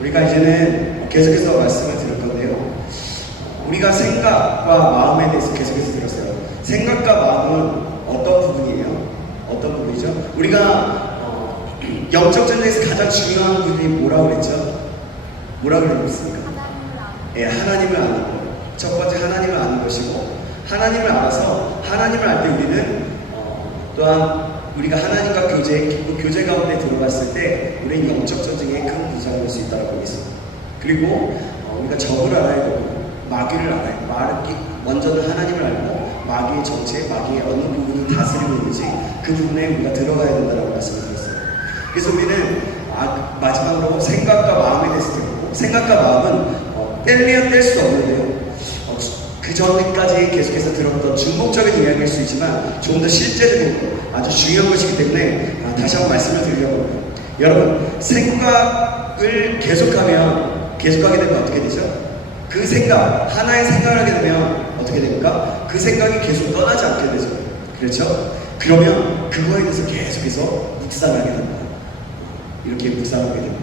우리가 이제는 계속해서 말씀을 드릴 건데요. 우리가 생각과 마음에 대해서 계속해서 들었어요. 생각과 마음은 어떤 부분이에요? 어떤 부분이죠? 우리가 영적 전쟁에서 가장 중요한 부분이 뭐라고 그랬죠? 뭐라고 그랬습니까? 예, 하나님을 아는 것. 첫 번째 하나님을 아는 것이고, 하나님을 알아서 하나님을 알 때 우리는 또한 우리가 하나님과 교제 가운데 들어갔을 때 우리는 영적 전쟁의 큰 부상을 볼 수 있다고 보겠습니다. 그리고 우리가 적을 알아야 되고 마귀를 알아야 돼요. 먼저는 하나님을 알고 마귀의 정체, 마귀의 어느 부분이 다스리고 있는지 그 부분에 우리가 들어가야 된다고 말씀을 드렸어요. 그래서 우리는 마지막으로 생각과 마음에 대해서 들었고, 생각과 마음은 뗄래야 뗄 수 없는데요. 그 전까지 계속해서 들었던 중복적인 이야기일 수 있지만 좀 더 실제적이고 아주 중요한 것이기 때문에 다시 한번 말씀을 드리려고 합니다. 여러분, 생각을 계속하게 되면 어떻게 되죠? 그 생각, 하나의 생각을 하게 되면 어떻게 됩니까? 그 생각이 계속 떠나지 않게 되죠. 그렇죠? 그러면 그거에 대해서 계속해서 묵상하게 됩니다. 이렇게 묵상하게 됩니다.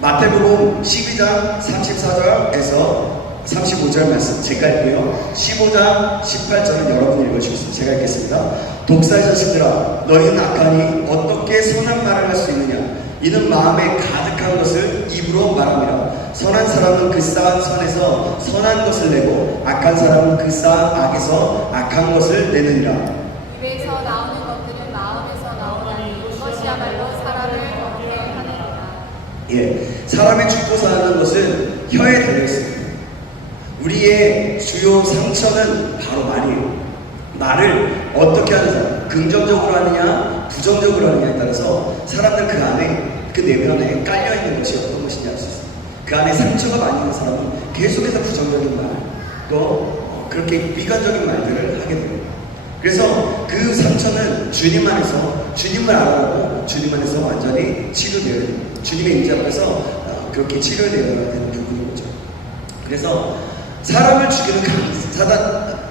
마태복음 12장 34절에서 35절 말씀 제가 읽고요. 15장 18절은 여러분이 읽어주시겠습니다. 제가 읽겠습니다. 독사의 자식들아, 너희는 악하니 어떻게 선한 말을 할 수 있느냐? 이는 마음에 가득한 것을 입으로 말합니다. 선한 사람은 그 쌓은 선에서 선한 것을 내고, 악한 사람은 그 쌓은 악에서 악한 것을 내느니라. 입에서 나오는 것들은 마음에서 나오나니 그것이야말로 사람을 얻게 하느니라. 예, 사람이 죽고 사는 것은 혀에 달려있습니다. 우리의 주요 상처는 바로 말이에요. 말을 어떻게 하느냐, 긍정적으로 하느냐, 부정적으로 하느냐에 따라서 사람들 그 안에, 그 내면에 깔려있는 것이 어떤 것인지 알 수 있어요. 그 안에 상처가 많이 있는 사람은 계속해서 부정적인 말, 또 그렇게 비관적인 말들을 하게 됩니다. 그래서 그 상처는 주님 안에서, 주님을 알아보고 주님 안에서 완전히 치료되어야 됩니다. 주님의 임재 앞에서 그렇게 치료되어야 되는 부분인 거죠. 그래서 사람을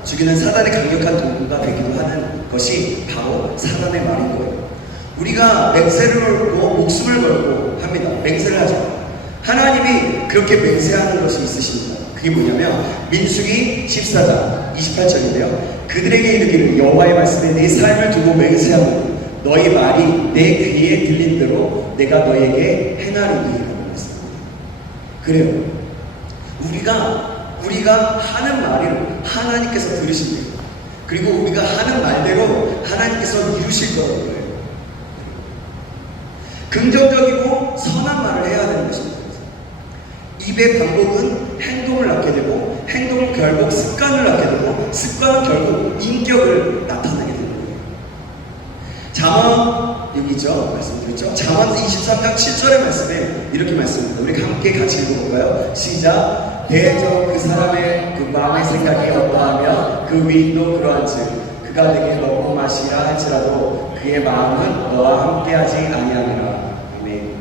죽이는 사단의 강력한 도구가 되기도 하는 것이 바로 사단의 말인 거예요. 우리가 맹세를 걸고 목숨을 걸고 합니다. 맹세를 하죠. 하나님이 그렇게 맹세하는 것이 있으십니다. 그게 뭐냐면 민수기 14장 28절인데요. 그들에게 이르기를 여호와의 말씀에 내 삶을 두고 맹세하노니 너희 말이 내 귀에 들린 대로 내가 너에게 행하리니라고 했습니다. 그래요. 우리가 하는 말을 하나님께서 들으신대요. 그리고 우리가 하는 말대로 하나님께서 이루실 거예요. 긍정적이고 선한 말을 해야 되는 것입니다. 입의 반복은 행동을 낳게 되고, 행동은 결국 습관을 낳게 되고, 습관은 결국 인격을 나타내게 되는 거예요. 잠언, 여기 있죠? 말씀드렸죠? 잠언 23장 7절의 말씀에 이렇게 말씀합니다. 우리 함께 같이 읽어볼까요? 시작. 대저 그 사람의 그 마음의 생각이 어떠하며 그 위인도 그러한즉 그가 내게 먹고 마시라 할지라도 그의 마음은 너와 함께하지 아니하리라. 아멘.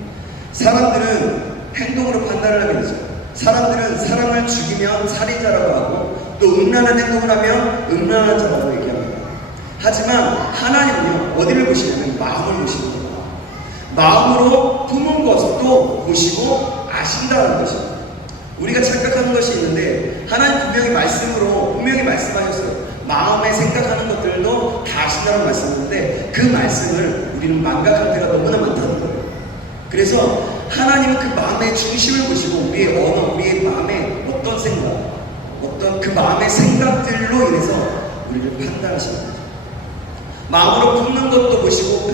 사람들은 행동으로 판단을 하게 되죠. 사람들은 사람을 죽이면 살인자라고 하고, 또 음란한 행동을 하면 음란한 자라고 얘기합니다. 하지만 하나님은요, 어디를 보시냐면 마음을 보시는 거예요. 마음으로 품은 것도 보시고 아신다는 것입니다. 우리가 착각하는 것이 있는데 하나님 분명히 말씀으로 분명히 말씀하셨어요. 마음에 생각하는 것들도 다 아신다는 말씀인데 그 말씀을 우리는 망각할 때가 너무나 많다는 거예요. 그래서 하나님은 그 마음의 중심을 보시고 우리의 언어, 우리의 마음의 어떤 생각, 어떤 그 마음의 생각들로 인해서 우리를 판단하시는 거죠. 마음으로 품는 것도 보시고,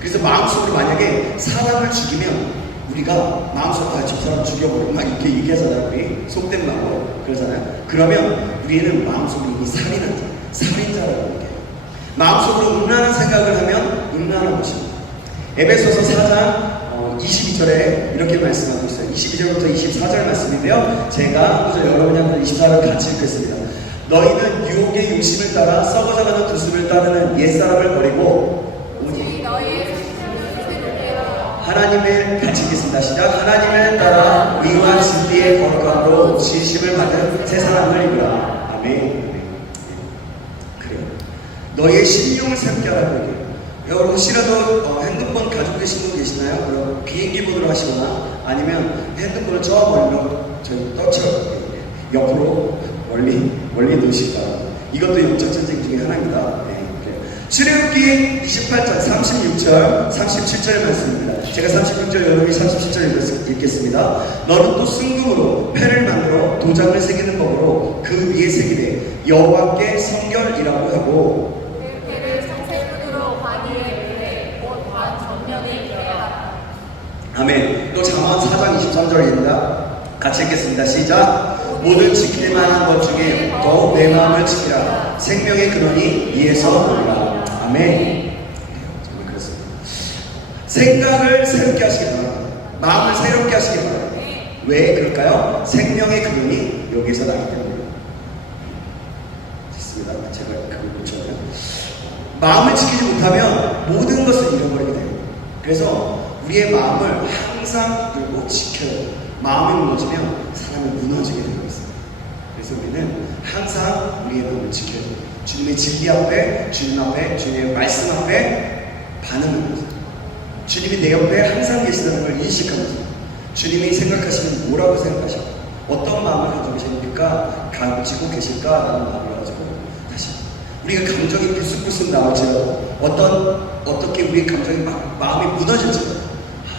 그래서 마음속으로 만약에 사람을 죽이면 우리가 마음속으로 저 사람 죽여버리고 막 이렇게 얘기하잖아요. 우리 속된 마음으로 그러잖아요. 그러면 우리는 마음속으로 이미 살인자라고 얘기해요. 마음속으로 음란한 생각을 하면 음란한 것입니다. 에베소서 4장 22절에 이렇게 말씀하고 있어요. 22절부터 24절 말씀인데요. 제가 여러분이 24절을 같이 읽겠습니다. 너희는 유혹의 욕심을 따라 썩어져가는 두습을 따르는 옛사람을 버리고 오직 너희의 성품을 새롭게 하라. 하나님을 같이 읽겠습니다. 시작. 하나님을 따라 의와 진리의 거룩함으로 진심을 받은 새 사람을 입으라. 아멘. 그래요. 너희의 심령을 새롭게 하라고 얘기해요. 여러분 혹시라도 핸드폰 가지고 계신 분 계시나요? 그럼 비행기 모드로 하시거나 아니면 핸드폰을 저 멀리로 저희 떠쳐 옆으로 멀리 놓으시기 바랍니다. 이것도 영적 전쟁 중에 하나입니다. 네, 그래요. 출애굽기 28장 36절 37절 말씀입니다. 제가 36절 여러분이 37절 읽겠습니다. 너는 또 순금으로 패를 만들어 도장을 새기는 법으로 그 위에 새기되 여호와께 성결이라고 하고 그 배를 청색으로 바위에 매래 옷반 전면에 있게 하라. 아멘. 또 잠언 4장 23절입니다. 같이 읽겠습니다. 시작. 모든 지킬 만한 것 중에 더욱 내 마음을 지키라. 생명의 근원이 이에서 오리라. 아멘. 정말 그렇습니다. 생각을 새롭게 하시기 바랍니다. 마음을 새롭게 하시기 바랍니다. 왜 그럴까요? 생명의 근원이 여기서 나기 때문에. 됐습니다. 제가 그걸 고쳐요. 마음을 지키지 못하면 모든 것을 잃어버리게 돼요. 그래서 우리의 마음을 항상 들고 지켜요. 마음이 무너지면 사람이 무너지게 되고 있어요. 그래서 우리는 항상 우리의 마음을 지켜야 돼요. 주님의 진리 앞에, 주님 앞에, 주님의 말씀 앞에 반응하면서 주님이 내 옆에 항상 계시다는 걸 인식하면서 주님이 생각하시면 뭐라고 생각하시고 어떤 마음을 가지고 계십니까? 가지고 계실까라는 마음을 가지고 다시 우리가 감정이 불쑥불쑥 나올지라도 어떻게 우리의 감정이 마음이 무너질지라도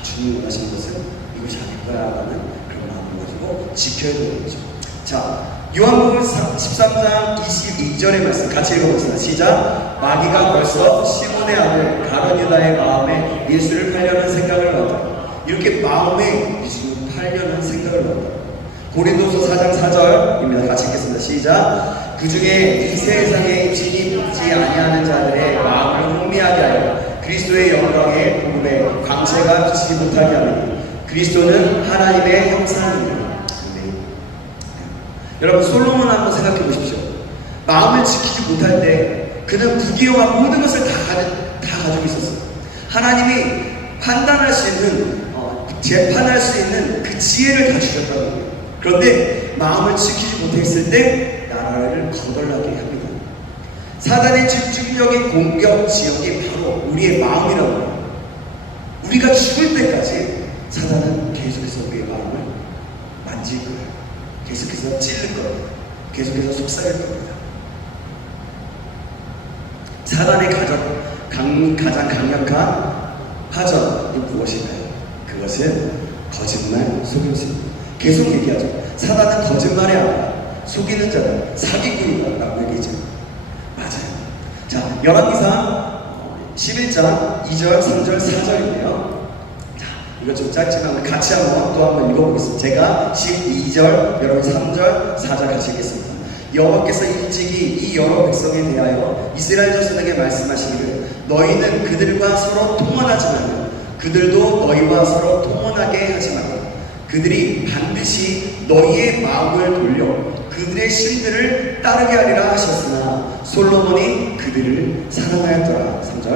주님이 원하시는 것은 이것이 아닐 거야 라는 그런 마음을 가지고 지켜야 되는 거죠. 자, 요한복음 13장 22절의 말씀 같이 읽어보겠습니다. 시작. 마귀가 벌써 시몬의 아들 가룟 유다의 마음에 예수를 팔려는 생각을 넣었다. 이렇게 마음에 예수를 팔려는 생각을 넣었다. 고린도서 4장 4절입니다. 같이 읽겠습니다. 시작. 그 중에 이 세상에 진이 있지 아니하는 자들의 마음을 혼미하게 하여 그리스도의 영광의 복음에 광채가 비치지 못하게 하니 그리스도는 하나님의 형상입니다. 여러분 솔로몬 한번 생각해 보십시오. 마음을 지키지 못할 때 그는 부귀영화 모든 것을 다 가지고 있었어요. 하나님이 판단할 수 있는 재판할 수 있는 그 지혜를 다 주셨다는 거예요. 그런데 마음을 지키지 못했을 때 나라를 거덜나게 합니다. 사단의 집중적인 공격 지역이 바로 우리의 마음이라고 해요. 우리가 죽을 때까지 사단은 계속해서 우리의 마음을 만질 거예요. 계속해서 찔릴 겁니다. 계속해서 속삭일 겁니다. 사단의 가장 강력한 화전이 무엇인가요? 그것은 거짓말, 속임수입니다. 계속 얘기하죠. 사단은 거짓말이 아니라 속이는 자다, 사기꾼이다라고 얘기하죠. 맞아요. 자, 열왕기상 11장 2절, 3절, 4절인데요. 이거 좀 짧지만 같이 한번 읽어보겠습니다. 제가 12절, 여러분 3절, 4절 같이 읽겠습니다. 여호와께서 일찍이 이 여러 백성에 대하여 이스라엘 자손에게 말씀하시기를 너희는 그들과 서로 통원하지 말고 그들도 너희와 서로 통원하게 하지 말고 그들이 반드시 너희의 마음을 돌려 그들의 신들을 따르게 하리라 하셨으나 솔로몬이 그들을 사랑하였더라. 3절.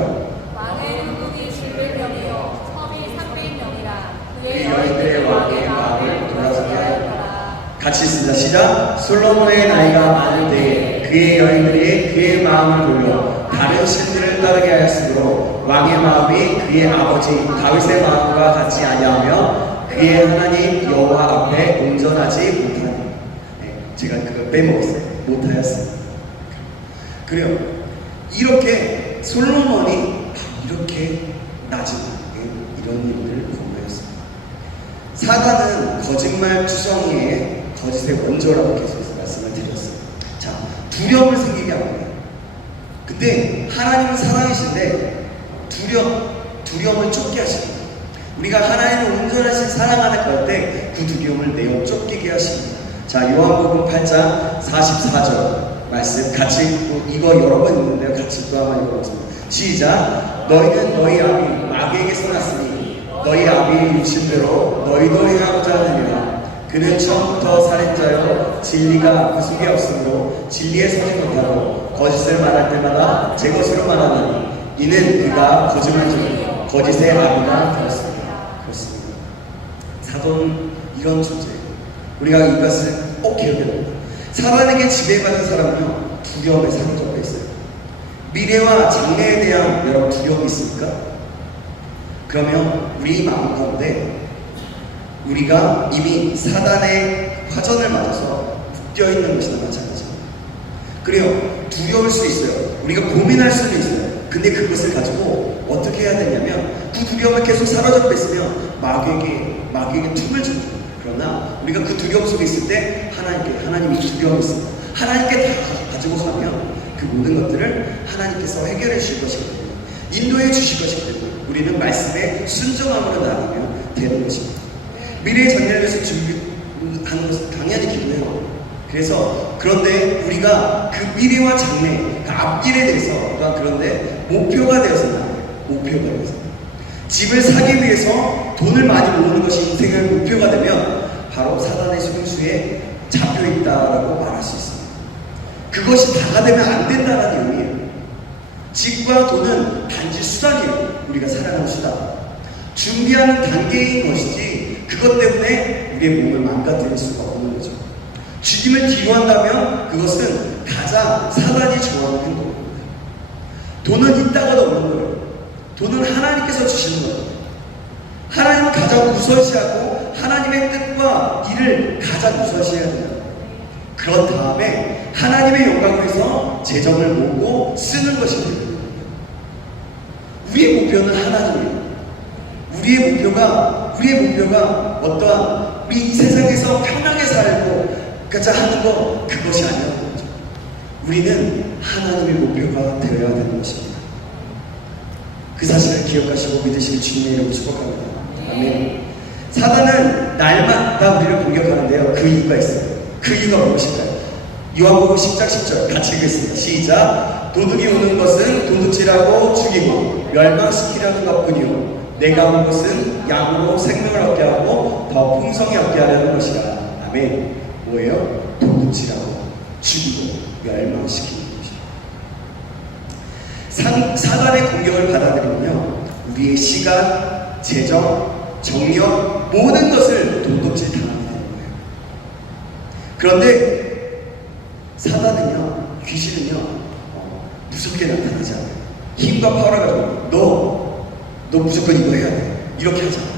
왕의 눈이 700명이요 섬이 300명이라 그의 여인들의 왕의 마음을 돌아서게 하였더라. 같이 있습니다. 시작. 솔로몬의 나이가 많을 때에 그의 여인들이 그의 마음을 돌려 다른 신들을 따르게 하였으므로 왕의 마음이 그의 아버지 다윗의 마음과 같지 아니하며 그의 하나님 여호와 앞에 온전하지 못하니. 제가 그거 빼먹었어요. 못하였습니다. 그래요. 이렇게 솔로몬이 이렇게 마지막에 이런 일들을 공부했습니다. 사단은 거짓말 투성이의 거짓의 원조라고 계속해서 말씀을 드렸어요. 자, 두려움을 생기게 합니다. 근데 하나님은 사랑이신데 두려움을 쫓게 하십니다. 우리가 하나님을 온전하신 사랑하는 그럴 때 그 두려움을 내어 쫓기게 하십니다. 자, 요한복음 8장 44절 말씀 같이 또 이거 여러 번 읽는데요. 같이 또 한번 읽어보겠습니다. 시작. 너희는 너희 아비 마귀에게서 났으니 너희 아비의 육신대로 너희도 행하고자 하느니라. 그는 처음부터 살인자요 진리가 그 속에 없으므로 진리에 서지 못하고 거짓을 말할 때마다 제 것으로 말하나니 이는 그가 거짓말쟁이 거짓의 아비가 되었습니다. 그렇습니다. 사도는 이런 존재예요. 우리가 이것을 꼭 기억해야 됩니다. 사단에게 지배받은 사람은요 두려움에 사로잡혀 있어요. 미래와 장래에 대한 여러분 두려움이 있습니까? 그러면 우리 마음 가운데 우리가 이미 사단의 화전을 맞아서 묶여 있는 것이나 마찬가지입니다. 그래요. 두려울 수 있어요. 우리가 고민할 수도 있어요. 근데 그것을 가지고 어떻게 해야 되냐면 그 두려움을 계속 사로잡고 있으면 마귀에게 틈을 줍니다. 그러나 우리가 그 두려움 속에 있을 때 하나님이 두려움이 있습니다. 하나님께 다 가지고 가면 그 모든 것들을 하나님께서 해결해 주실 것이기 때문에 인도해 주실 것이기 때문에 우리는 말씀에 순종함으로 나가면 되는 것입니다. 미래의 장래를 위해서 준비하는 것은 당연히 기도해요. 그런데 우리가 그 미래와 장래, 그 앞길에 대해서 그런데 목표가 되어서는 안 돼요. 목표가 되어서 집을 사기 위해서 돈을 많이 모으는 것이 인생의 목표가 되면 바로 사단의 속임수에 잡혀 있다라고 말할 수 있습니다. 그것이 다가 되면 안 된다는 의미예요. 집과 돈은 단지 수단이에요. 우리가 살아가는 수단. 준비하는 단계인 것이지 그것 때문에 우리의 몸을 망가뜨릴 수가 없는 거죠. 죽임을 뒤로 한다면 그것은 가장 사단이 좋아하는 행동입니다. 돈은 있다가도 없는 거예요. 돈은 하나님께서 주시는 거예요. 하나님은 가장 우선시하고 하나님의 뜻과 일을 가장 우선시해야 된다. 그런 다음에 하나님의 영광을 위해서 재정을 모으고 쓰는 것입니다. 우리의 목표는 하나님이에요. 우리의 목표가 어떠한 우리 이 세상에서 편하게 살고 가자 하는 거 그것이 아니라는 거죠. 우리는 하나님의 목표가 되어야 되는 것입니다. 그 사실을 기억하시고 믿으시길 주님의 이름으로 축복합니다. 아멘. 사단은 날마다 우리를 공격하는데요. 그 이유가 있어요. 그 이유가 무엇일까요? 요한복음 10장 10절 같이 읽겠습니다. 시작. 도둑이 오는 것은 도둑질하고 죽이고 멸망시키려는 것뿐이요 내가 온 것은 양으로 생명을 얻게 하고 더 풍성히 얻게 하려는 것이라. 아멘. 뭐예요? 도둑질하고 죽이고 멸망시키는 것입니다. 사단의 공격을 받아들이면요 우리의 시간, 재정, 정력 모든 것을 도둑질 당하게 되는 거예요. 그런데 사단은요, 귀신은요 무섭게 나타나지 않아요. 힘과 파워를 가지고 너 무조건 이거 해야 돼 이렇게 하지 않아요.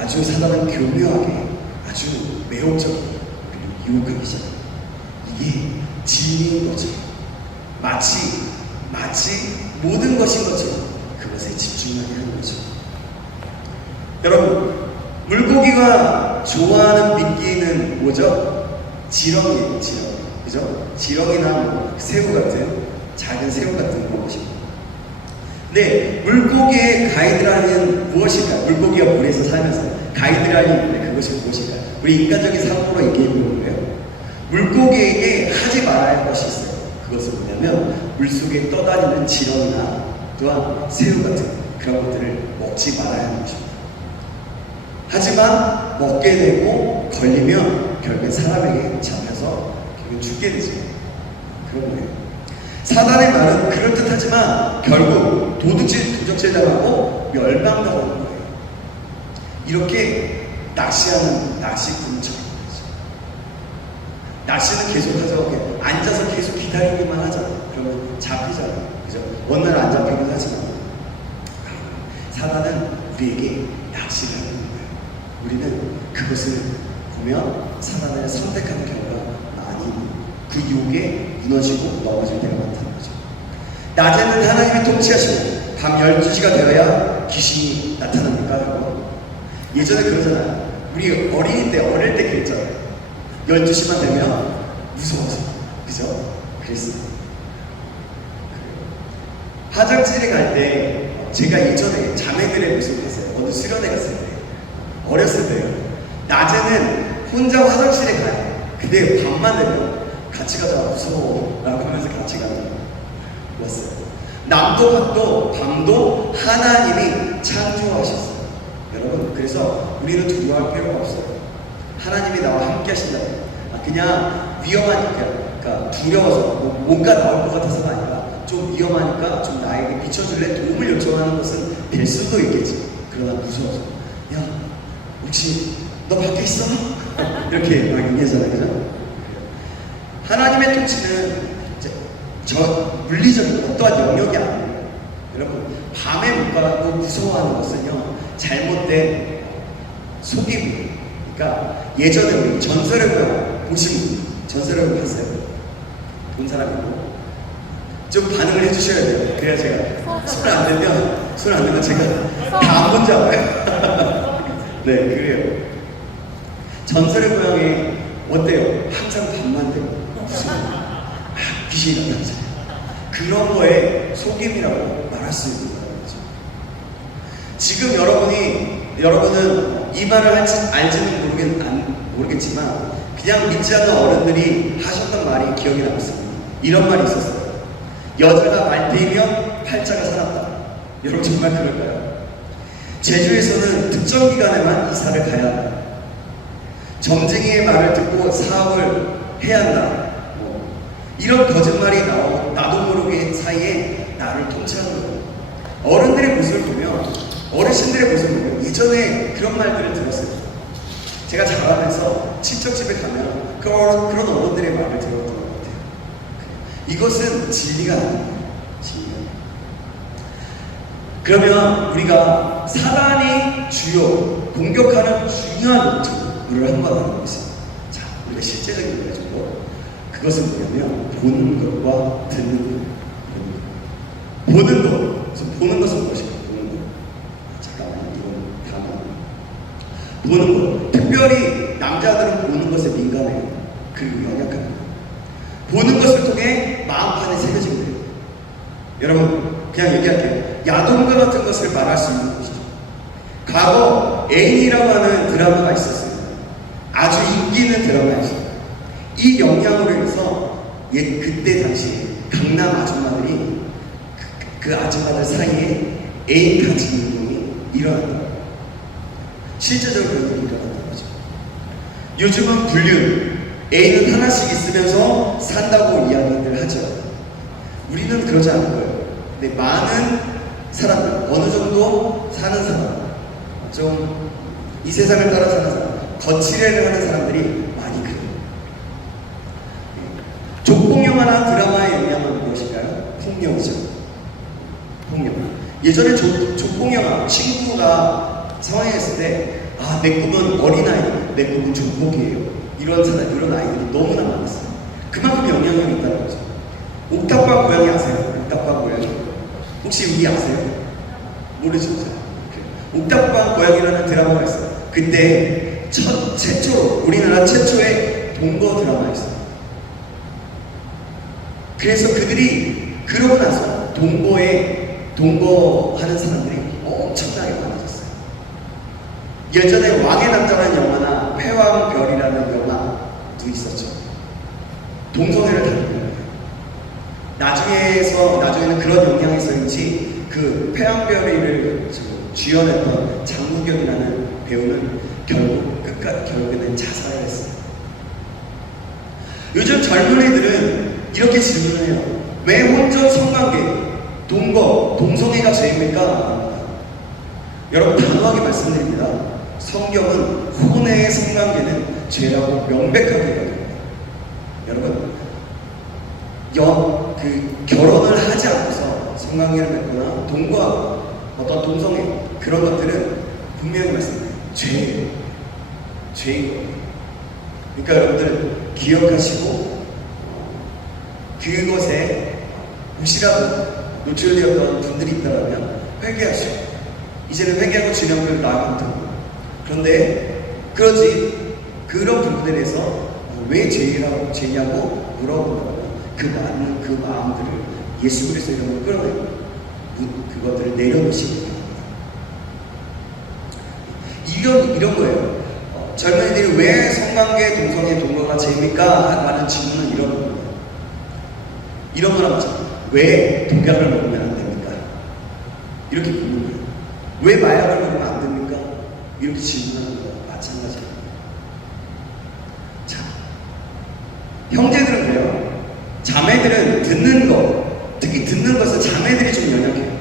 아주 사단은 교묘하게 아주 매혹적인 그리고 유혹하기 시작해요. 이게 진리인 거죠. 마치 모든 것인 것처럼 그것에 집중하게 하는 거죠. 여러분, 물고기가 좋아하는 미끼는 뭐죠? 지렁이에요. 지렁이. 그죠? 지렁이나 뭐 새우 같은 작은 새우 같은 것입니다. 근데 물고기의 가이드라인은 무엇일까요? 물고기가 물에서 살면서 가이드라인인데 그것이 무엇일까요? 우리 인간적인 사고로 얘기해 보는 거예요. 물고기에게 하지 말아야 할 것이 있어요. 그것은 뭐냐면 물속에 떠다니는 지렁이나 또한 새우 같은 그런 것들을 먹지 말아야 하는 것입니다. 하지만 먹게 되고 걸리면 결국엔 사람에게 잡혀서 결국 죽게 되죠. 그런 거예요. 사단의 말은 그럴듯하지만 결국 도둑질 당하고 멸망당하는 거예요. 이렇게 낚시하는 낚시꾼처럼 거죠. 낚시는 계속하죠. 앉아서 계속 기다리기만 하잖아요. 그러면 잡히잖아요. 그죠? 어느 날 안 잡히기도 하지만 사단은 우리에게 낚시를 하는 거예요. 우리는 그것을 보면 사단을 선택하는 경우가 많이 그 유혹에 무너지고 넘어질 때가 많다는 거죠. 낮에는 하나님이 통치하시고 밤 12시가 되어야 귀신이 나타납니까? 여러분? 예전에 그러잖아요. 우리 어릴 때 그랬잖아요. 12시만 되면 무서워서. 그죠? 그랬어요. 화장실에 갈 때 제가 예전에 자매들의 모습을 봤어요. 어느 수련회 갔을 때. 어렸을 때요. 낮에는 혼자 화장실에 가요. 근데 밤만 되면 같이 가자 무서워 라고 하면서 같이 가는 거였어요. 남도 밖도 밤도 하나님이 창조하셨어요. 여러분, 그래서 우리는 두려워할 필요가 없어요. 하나님이 나와 함께 하신다고. 그냥 위험하니까, 그러니까 두려워서 뭔가 나올 것 같아서가 아니라 좀 위험하니까 좀 나에게 비춰줄래? 도움을 요청하는 것은 될 수도 있겠지. 그러나 무서워서 야 혹시 너 밖에 있어? 이렇게 막 얘기하잖아요. 그죠? 하나님의 통치는 물리적인 어떠한 영역이 아니에요. 여러분, 밤에 못 가고 무서워하는 것은요 잘못된 속임. 그러니까 예전에 우리 전설의 고향 보신 분, 전설의 고향 봤어요? 본 사람이고 좀 반응을 해주셔야 돼요. 그래야 제가 손 안 되면 제가 다 안 본 줄 알아요. 네, 그래요. 전설의 고향에 어때요? 항상 밤만 되고 귀신이 나타나잖아요. 그런 거에 속임이라고 말할 수 있는 거죠. 지금 여러분은 이 말을 알지는 모르겠지만 그냥 믿지 않는 어른들이 하셨던 말이 기억이 남습니다. 이런 말이 있었어요. 여자가 말대이면 팔자가 살았다. 여러분 정말 그럴까요? 제주에서는 특정 기간에만 이사를 가야 한다. 점쟁이의 말을 듣고 사업을 해야 한다. 이런 거짓말이 나도 모르게 사이에 나를 통치하는 거예요. 어른들의 모습을 보면, 어르신들의 모습을 보면 예전에 그런 말들을 들었어요. 제가 자라면서 친척집에 가면 그런 어른들의 말을 들었던 것 같아요. 이것은 진리가 아닙니다. 진리가. 그러면 우리가 사단이 주요 공격하는 중요한 목적을 한번 알아보겠습니다. 자, 우리가 실제적인 걸 가지고 그것은 뭐냐면 보는 것과 듣는 것. 보는 것. 그래서 보는 것은 무엇일까요? 보는 것. 잠깐만요. 이건 단어. 보는 것. 특별히 남자들은 보는 것에 민감해요. 그리고 연약합니다. 보는 것을 통해 마음판에 새겨지게 돼요. 여러분 그냥 얘기할게요. 야동과 같은 것을 말할 수 있는 것이죠. 과거 애인이라고 하는 드라마가 있었어요. 아주 인기 있는 드라마였어요. 이 영향으로 인해서 그때 당시 강남 아줌마들이 그 아줌마들 사이에 애인 가진 운동이 일어났다. 실제적으로 그런 일이 일어났다는 거죠. 요즘은 불륜, 애인은 하나씩 있으면서 산다고 이야기를 하죠. 우리는 그러지 않은 거예요. 근데 많은 사람들, 어느 정도 사는 사람, 좀 이 세상을 따라 사는 사람, 거칠애를 하는 사람들이 많이 그래요. 족봉영화나 드라마의 영향은 무엇일까요? 폭력이죠. 폭력. 예전에 족봉영화 친구가 상황했을 때 내 꿈은 어린아이, 내 꿈은 족복이에요. 이런 아이들이 너무나 많았어요. 그만큼 영향력이 있다는 거죠. 옥탑방 고양이 아세요? 옥탑방 고양이. 혹시 우리 아세요? 모르죠? 옥탑방 고양이라는 드라마가 있어요. 그때 최초로 우리나라 최초의 동거 드라마였어요. 그래서 그들이 그러고 나서 동거하는 사람들이 엄청나게 많아졌어요. 예전에 왕의 남자라는 영화나 패왕별이라는 영화도 있었죠. 동성애를 다루는 거예요. 나중에는 그런 영향에서인지 그 패왕별이를 주연했던 장국영이라는 배우는 결국에는 자살을 했어요. 요즘 젊은이들은 이렇게 질문을 해요. 왜 혼전 성관계, 동성애가 죄입니까? 여러분 단호하게 말씀드립니다. 성경은 혼외의 성관계는 죄라고 명백하게 얘기합니다. 여러분 결혼을 하지 않고서 성관계를 맺거나 동거하고 어떤 동성애 그런 것들은 분명히 말씀드려요. 죄인 거예요. 그러니까 여러분들 기억하시고 그것에 혹시라도 노출되었던 분들이 있다면 회개하시고 이제는 회개하고 진영을 나아가면 됩니다. 그런데 그런 부분에 대해서 왜 죄냐고 물어보면 그 마음들을 예수 그리스도 이름으로 끌어내고 그것들을 내려놓으시기 바랍니다. 이런 거예요. 젊은이들이 왜 성관계, 동성애, 동거가 죄입니까? 라는 질문은 이런 겁니다. 이런 거랑 마찬가지예요. 왜 독약을 먹으면 안 됩니까? 이렇게 묻는 거예요. 왜 마약을 먹으면 안 됩니까? 이렇게 질문하는 거예요. 마찬가지예요. 자, 형제들은 그래요. 자매들은 특히 듣는 것은 자매들이 좀 연약해요.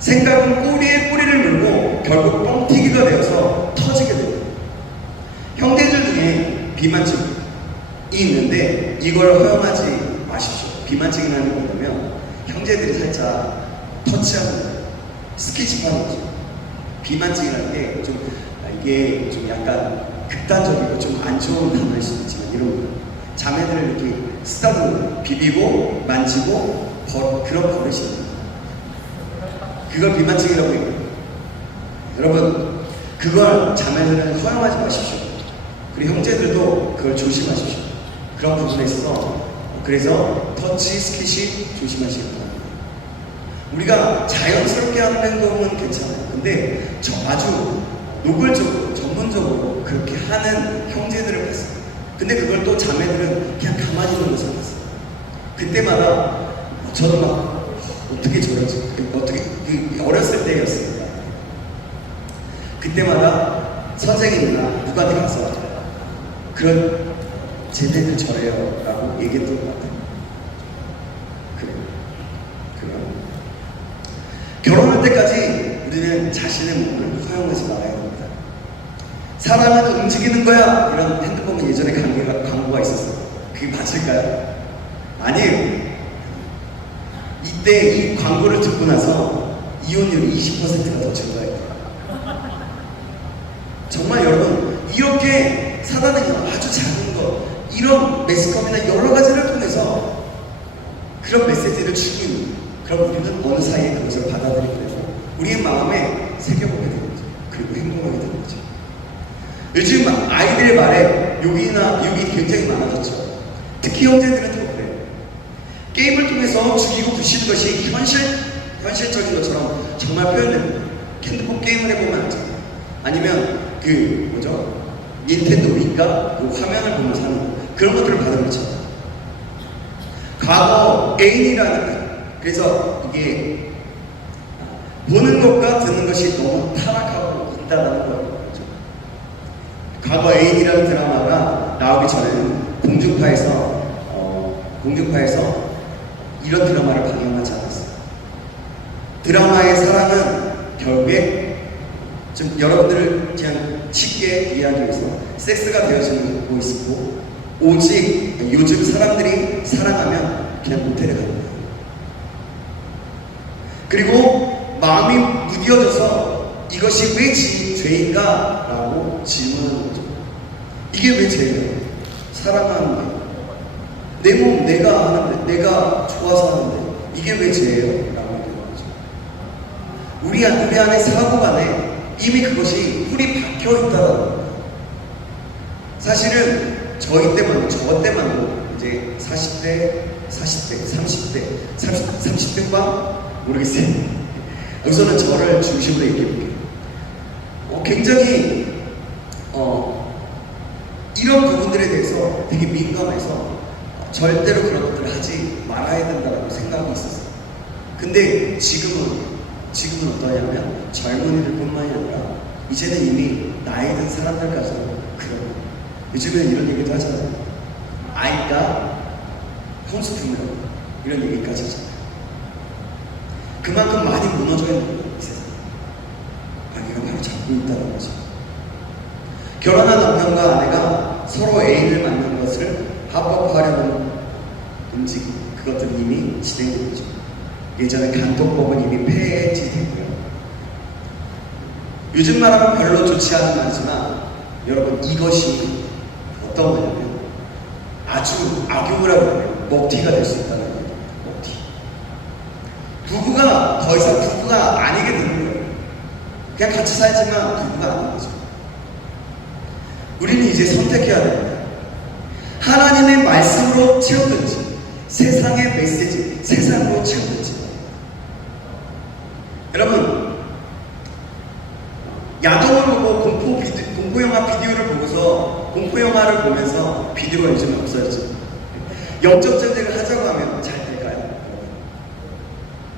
생각은 꼬리에 꼬리를 물고 결국 뻥튀기가 되어서 터지게 돼요. 형제들 중에 비만증이 있는데 이걸 허용하지 마십시오. 비만증이라는 건 뭐냐면 형제들이 살짝 터치하는 거예요. 스킨십하는 거죠. 비만증이라는 게 좀 이게 좀 약간 극단적이고 좀 안 좋은 단어일 수도 있지만 이런 거. 자매들을 이렇게 쓰다듬고 비비고 만지고 그런 버릇이 있는 거예요. 그걸 비만증이라고 해요. 여러분, 그걸 자매들은 허용하지 마십시오. 그리고 형제들도 그걸 조심하십시오. 그런 부분에 있어서 그래서 터치, 스킨십 조심하시기 바랍니다. 우리가 자연스럽게 하는 행동은 괜찮아요. 근데 저 아주 노골적으로, 전문적으로 그렇게 하는 형제들을 봤어요. 근데 그걸 또 자매들은 그냥 가만히 있는 것을 봤어요. 그때마다 저도 막 어떻게 저러지? 어떻게 어렸을 때였습니다. 그때마다 선생님이나 누구한테 가서 그런 쟤네들 저래요 라고 얘기했던 것 같아요. 그래요. 결혼할 때까지 우리는 자신의 몸을 허용하지 말아야 됩니다. 사람은 움직이는 거야 이런 핸드폰 예전에 광고가 있었어요. 그게 맞을까요? 아니에요. 이때 이 광고를 듣고 나서 이혼율이 20%가 더 증가했대요. 정말 여러분, 이렇게 사단은 아주 작은 것, 이런 매스컴이나 여러 가지를 통해서 그런 메시지를 주고 있는 거예요. 그럼 우리는 어느 사이에 그것을 받아들이게 되고 우리의 마음에 새겨보게 되는 거죠. 그리고 행동하게 되는 거죠. 요즘 아이들의 말에 욕이 굉장히 많아졌죠. 특히 형제들은 더 그래요. 게임을 통해서 죽이고 부시는 것이 현실적인 것처럼 정말 표현됩니다. 핸드폰 게임을 해보면 알죠. 아니면 닌텐도 위인가? 그 화면을 보면서 하는 거. 그런 것들을 받아들였죠. 과거 애인이라는 그래서 이게 보는 것과 듣는 것이 너무 타락하고 있다는 거예요. 과거 애인이라는 드라마가 나오기 전에는 공중파에서 이런 드라마를 방영하지 않았어요. 드라마의 사랑은 결국에 좀 여러분들을 그냥 쉽게 이해하기 위해서 섹스가 되어지고 있고 오직 요즘 사람들이 사랑하면 그냥 모텔에 가는 거예요. 그리고 마음이 무뎌져서 이것이 왜 죄인가? 라고 질문하는 거죠. 이게 왜 죄예요? 사랑하는데 내 몸 내가 하는데 내가 좋아서 하는데 이게 왜 죄예요? 라고 얘기하는 거죠. 우리 안에 사고 안에 이미 그것이 뿔이 박혀 있다라는 거예요. 사실은 저 때만도 이제 40대, 30대과 모르겠어요. 우선은 저를 중심으로 얘기해볼게요. 굉장히 이런 부분들에 대해서 되게 민감해서 절대로 그런 것들을 하지 말아야 된다고 생각하고 있었어요. 근데 지금은 어떠냐면 젊은이들 뿐만이 아니라 이제는 이미 나이 든 사람들까지도 그런 요즘에는 이런 얘기도 하잖아요. 아이가 혼수품이라고 이런 얘기까지 하잖아요. 그만큼 많이 무너져 있는 거예요, 이 세상. 아기가 바로 잡고 있다는 거죠. 결혼한 남편과 아내가 서로 애인을 만난 것을 합법화하려는 움직 그것들은 이미 진행된 거죠. 예전에 간통법은 이미 폐지됐고요. 요즘 말하면 별로 좋지 않은 말이지만 여러분 이것이 어떤 거냐면 아주 악용을 하면 먹튀가 될 수 있다는 거예요. 먹튀. 부부가 더 이상 부부가 아니게 되는 거예요. 그냥 같이 살지만 부부가 아닌 거죠. 우리는 이제 선택해야 됩니다. 하나님의 말씀으로 채우든지 세상의 메시지, 세상으로 채우든지. 여러분 야동을 보고 공포영화 비디오를 보고서 공포영화를 보면서 비디오가 요즘에 없어졌죠. 영적 전쟁을 하자고 하면 잘 될까요?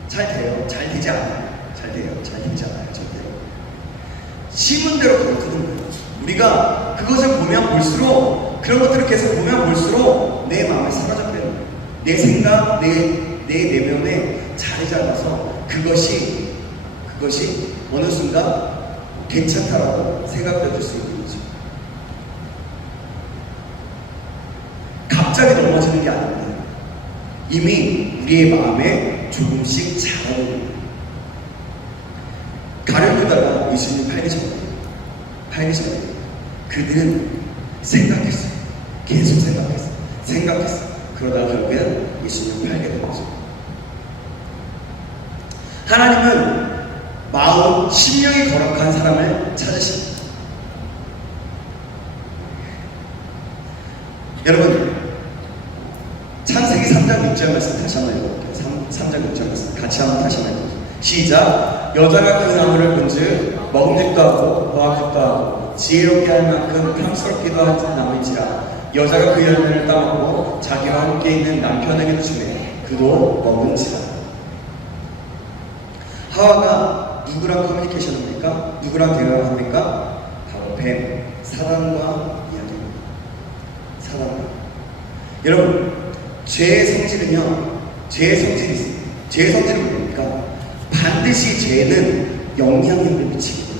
잘 돼요. 잘 되지 않아요. 잘 돼요. 잘 되지 않아요. 절대로. 심은대로 그렇거든 거예요. 우리가 그것을 보면 볼수록 그런 것들을 계속 보면 볼수록 내 마음에 사로잡히는 거예요. 내 생각, 내 내면에 자리 잡아서 그것이 어느 순간 괜찮다라고 생각될 수 있는 거죠. 갑자기 넘어지는 게 아닙니다. 이미 우리의 마음에 조금씩 자라고 있는 거예요. 가려보다가 예수님이 팔기 전에 그들은 생각했어요. 계속 생각했어. 그러다가 결국에는 예수님을 팔게 된 거죠. 하나님은 마음, 심령이 거룩한 사람을 찾으십니다. 여러분, 창세기 3장 6절 말씀 다시 한번 읽어볼게요. 3장 6절 말씀 같이 한번 다시 한번 읽어볼게요. 시작. 여자가 그 나무를 본즉 먹음직도 하고 보아직도 하고 지혜롭게 할 만큼 평스럽기도 한 나무인지라 여자가 그 열매를 따먹고 자기와 함께 있는 남편에게 주매 그도 먹은지라. 하와가 누구랑 커뮤니케이션을 합니까? 누구랑 대화를 합니까? 바로 뱀, 사단과 이야기입니다. 사단과. 여러분, 죄의 성질은요, 죄의 성질이 있습니다. 죄의 성질은 뭡니까? 반드시 죄는 영향력을 미치거든요.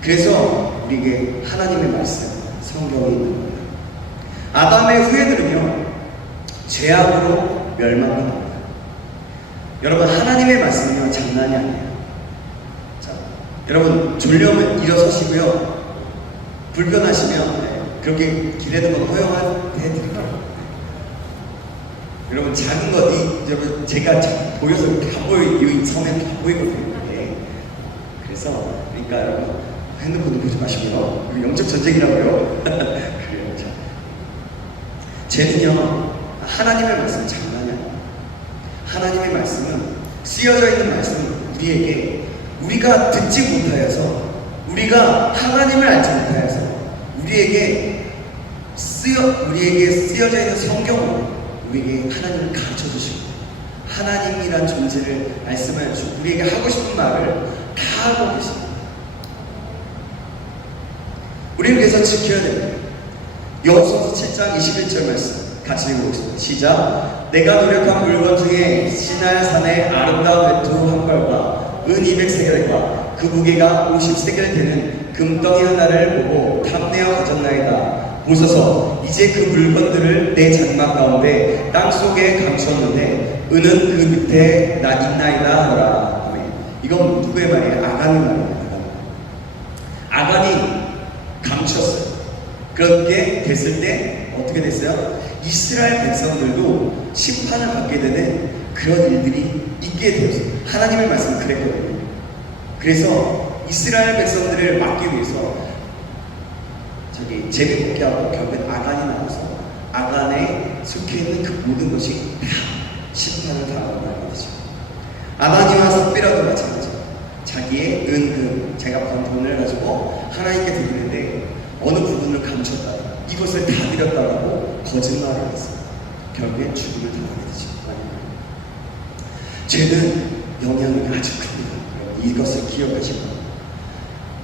그래서 우리에게 하나님의 말씀, 성경이 있는 겁니다. 아담의 후예들은요, 죄악으로 멸망합니다. 여러분, 하나님의 말씀은요, 장난이 아니에요. 자, 여러분, 졸려면 일어서시고요. 불편하시면 그렇게 길에는 건 허용해드릴까요? 여러분, 작은 것, 여러분, 제가 보여서 이렇게 안 보여, 이 섬에 이렇게 안 보이거든요. 네. 그래서, 그러니까 여러분, 핸드폰도 보지 마시고요. 영적 전쟁이라고요. 그래요. 자, 쟤는요, 하나님의 말씀은 장난이 아니에요. 하나님의 말씀은, 쓰여져 있는 말씀은 우리가 듣지 못하여서, 우리가 하나님을 알지 못하여서, 우리에게 쓰여져 있는 성경으로 우리에게 하나님을 가르쳐 주시고 하나님이란 존재를 말씀하여 주시고 우리에게 하고 싶은 말을 다 하고 계십니다. 우리는 그래서 지켜야 됩니다. 여호수아서 7장 21절 말씀 같이 읽어보겠습니다. 시작. 내가 노력한 물건 중에 시날 산의 아름다운 외투 한 벌과 은 200세겔과 그 무게가 50세겔 되는 금덩이 하나를 보고 탐내어 가졌나이다. 보소서, 이제 그 물건들을 내 장막 가운데 땅속에 감추었는데 은은 그 밑에 있나이다 하더라. 아멘. 이건 누구의 말이에요? 아간의 말입니다. 아간이 감추었어요. 그렇게 됐을 때 어떻게 됐어요? 이스라엘 백성들도 심판을 받게 되는 그런 일들이 있게 되었어요. 하나님의 말씀은 그랬거든요. 그래서 이스라엘 백성들을 막기 위해서 제비 뽑기 하고 결국엔 아간이 나와서 아간에 속해 있는 그 모든 것이 다 심판을 당하고 말이죠. 아나니와 삽비라도 마찬가지예요. 자기의 은금, 제가 번 돈을 가지고 하나님께 드리는데 어느 부분을 감췄다, 이것을 다 드렸다라고 거짓말을 했어요. 결국엔 죽음을 당하게 되죠. 죄는 영향력이 아주 큽니다. 이것을 기억하시고.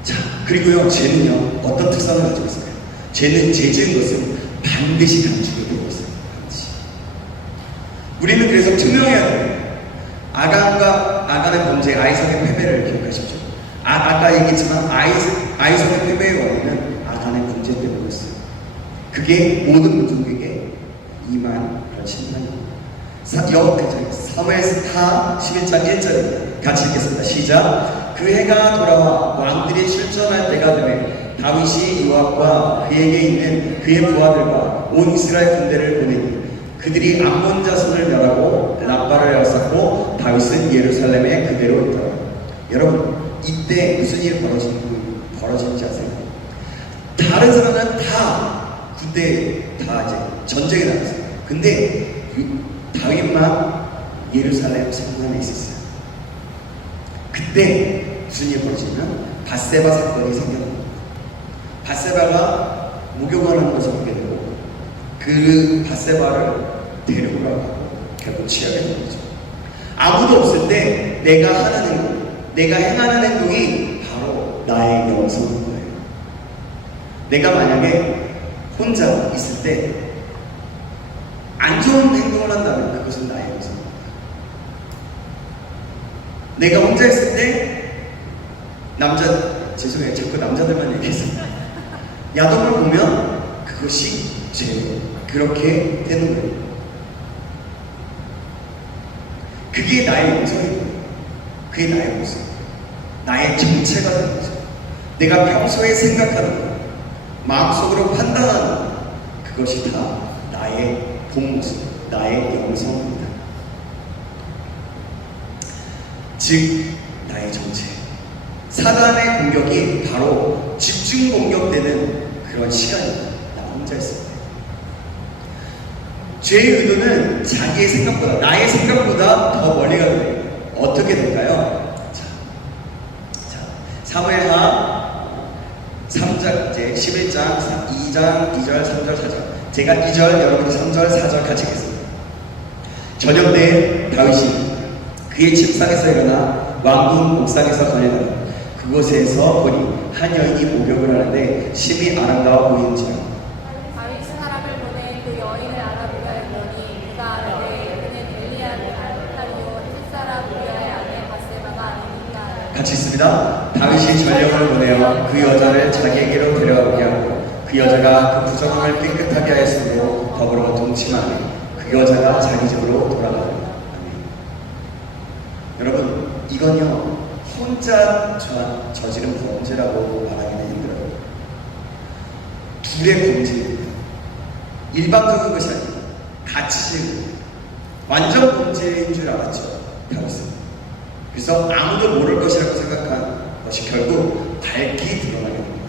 자, 그리고요, 죄는요, 어떤 특성을 가지고 있을까요? 죄는 죄 지은 것은 반드시 감추게 되고 있어요. 반드시. 우리는 그래서 투명해야 돼요. 아간의 범죄, 아이삭의 패배를 기억하십시오. 아까 얘기했지만 아이삭의 패배의 원인은 아간의 범죄 때문이었어요. 그게 모든 민족에게 임한 그런 심판입니다. 사무엘하 11장 1절입니다. 같이 읽겠습니다. 시작. 그 해가 돌아와 왕들이 출전할 때가 되매 다윗이 요압과 그에게 있는 그의 부하들과 온 이스라엘 군대를 보내니 그들이 암몬 자손을 멸하고 라빠를 에워쌌고 다윗은 예루살렘에 그대로 있더라. 여러분, 이때 무슨 일이 벌어지는지 아세요? 다른 사람은 다 군대 다 이제 전쟁에 나갔어요. 근데 다윗만 예루살렘 성문에 있었어요. 그때 무슨 일이 벌어지냐면 밧세바 사건이 생겨납니다. 밧세바가 목욕을 하는 것을 보게 되고 그 밧세바를 데려오라고 결국 취하게 된 거죠. 아무도 없을 때 내가 하는 행동, 내가 행하는 행동이 바로 나의 영성인 거예요. 내가 만약에 혼자 있을 때 안 좋은 행동을 한다면 그것은 나의 영성입니다. 내가 혼자 있을 때 죄송해요, 자꾸 남자들만 얘기해서 야동을 보면 그것이 죄, 그렇게 되는 거예요. 그게 나의 영성이에요. 그게 나의 모습, 나의 정체가 되는 거죠. 내가 평소에 생각하는 것, 마음속으로 판단하는 것, 그것이 다 나의 본 모습, 나의 영성입니다. 즉 나의 정체. 사단의 공격이 바로 집중 공격되는 그런 시간입니다. 나 혼자 있을 때. 죄의 의도는 자기의 생각보다, 나의 생각보다 더 멀리 가게 됩니다. 어떻게 될까요? 자, 사무엘하 3장, 이제 11장, 2장, 2절, 3절, 4절. 제가 2절, 여러분이 3절, 4절 같이 읽겠습니다. 저녁 때 다윗이 그의 침상에서 일어나 왕궁 옥상에서 거닐다가 그곳에서 보니 한 여인이 목욕을 하는데 심히 아름다워 보이는지라. 다윗이 사람을 보내 그 여인을 알아보려 했더니 그가 아뢰되 그는 엘리야의 딸이요 햇사람 우리아의 아내 바세바가 아니니까. 같이 있습니다. 다윗이 전령을 보내어 그 여자를 자기에게로 데려가게 하고 그 여자가 그 부정함을 깨끗하게 하였으므로 더불어 동침하며 그 여자가 자기 집으로 돌아가더라. 여러분, 이건요 혼자 저지른 범죄라고 말하기는 힘들어요. 둘의 범죄입니다. 일방적인 것이 아니고 같이 지은 완전 범죄인 줄 알았죠, 다윗은. 그래서 아무도 모를 것이라고 생각한 것이 결국 밝히 드러나게 됩니다.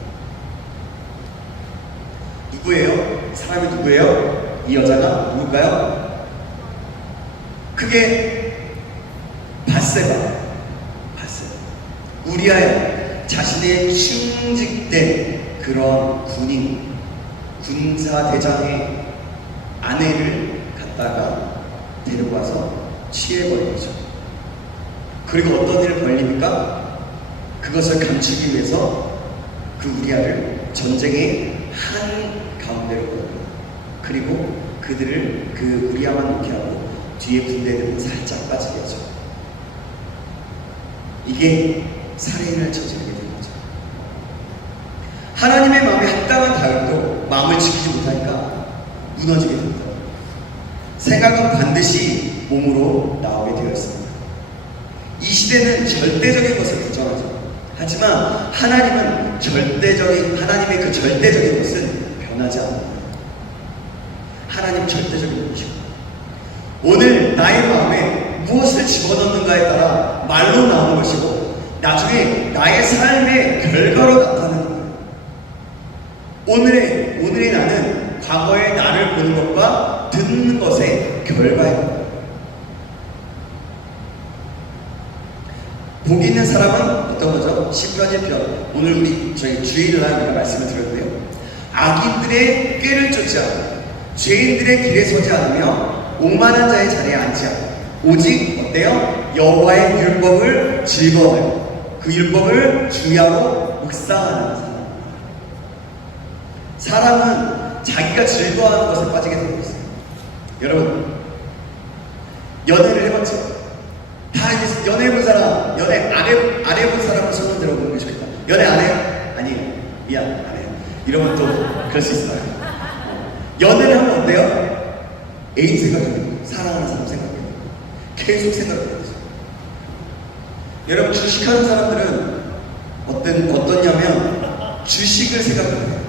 누구예요? 사람이 누구예요? 이 여자가 누굴까요? 그게 바세바. 우리아의 자신의 충직된 그런 군인, 군사대장의 아내를 갖다가 데리고 와서 취해버린 거죠. 그리고 어떤 일을 벌립니까? 그것을 감추기 위해서 그 우리아를 전쟁의 한 가운데로 보냅니다. 그리고 그들을 그 우리아만 놓게 하고 뒤에 군대들은 살짝 빠지게 하죠. 이게 살인을 저지르게 된 거죠. 하나님의 마음에 합당한 다윗도 마음을 지키지 못하니까 무너지게 됩니다. 생각은 반드시 몸으로 나오게 되어 있습니다. 이 시대는 절대적인 것을 부정하죠. 하지만 하나님은 하나님의 그 절대적인 것은 변하지 않습니다. 하나님 절대적인 것이고, 오늘 나의 마음에 무엇을 집어넣는가에 따라 말로 나오는 것이고 나중에 나의 삶의 결과로 나타나는 거예요. 오늘의 나는 과거의 나를 보는 것과 듣는 것의 결과입니다. 복 있는 사람은 어떤 거죠? 10편 1편. 오늘 저희 주일날 우리가 말씀을 드렸는데요. 악인들의 꾀를 쫓지 않으며 죄인들의 길에 서지 않으며 오만한 자의 자리에 앉지 않고 오직 어때요? 여호와의 율법을 즐거워해요. 그 율법을 주야로 묵상하는 사람. 사람은 자기가 즐거워하는 것에 빠지게 되고 있어요. 여러분, 연애를 해봤죠? 다 이제 연애해본 사람, 연애 안 해본 사람을 손을 들어보는 게 좋겠다. 연애 안 해요? 아니에요. 미안, 안 해요. 이러면 또 그럴 수 있어요. 연애를 하면 어때요? 애인 생각해요. 사랑하는 사람 생각해요. 계속 생각해요. 여러분, 주식하는 사람들은 어떠냐면 주식을 생각해요.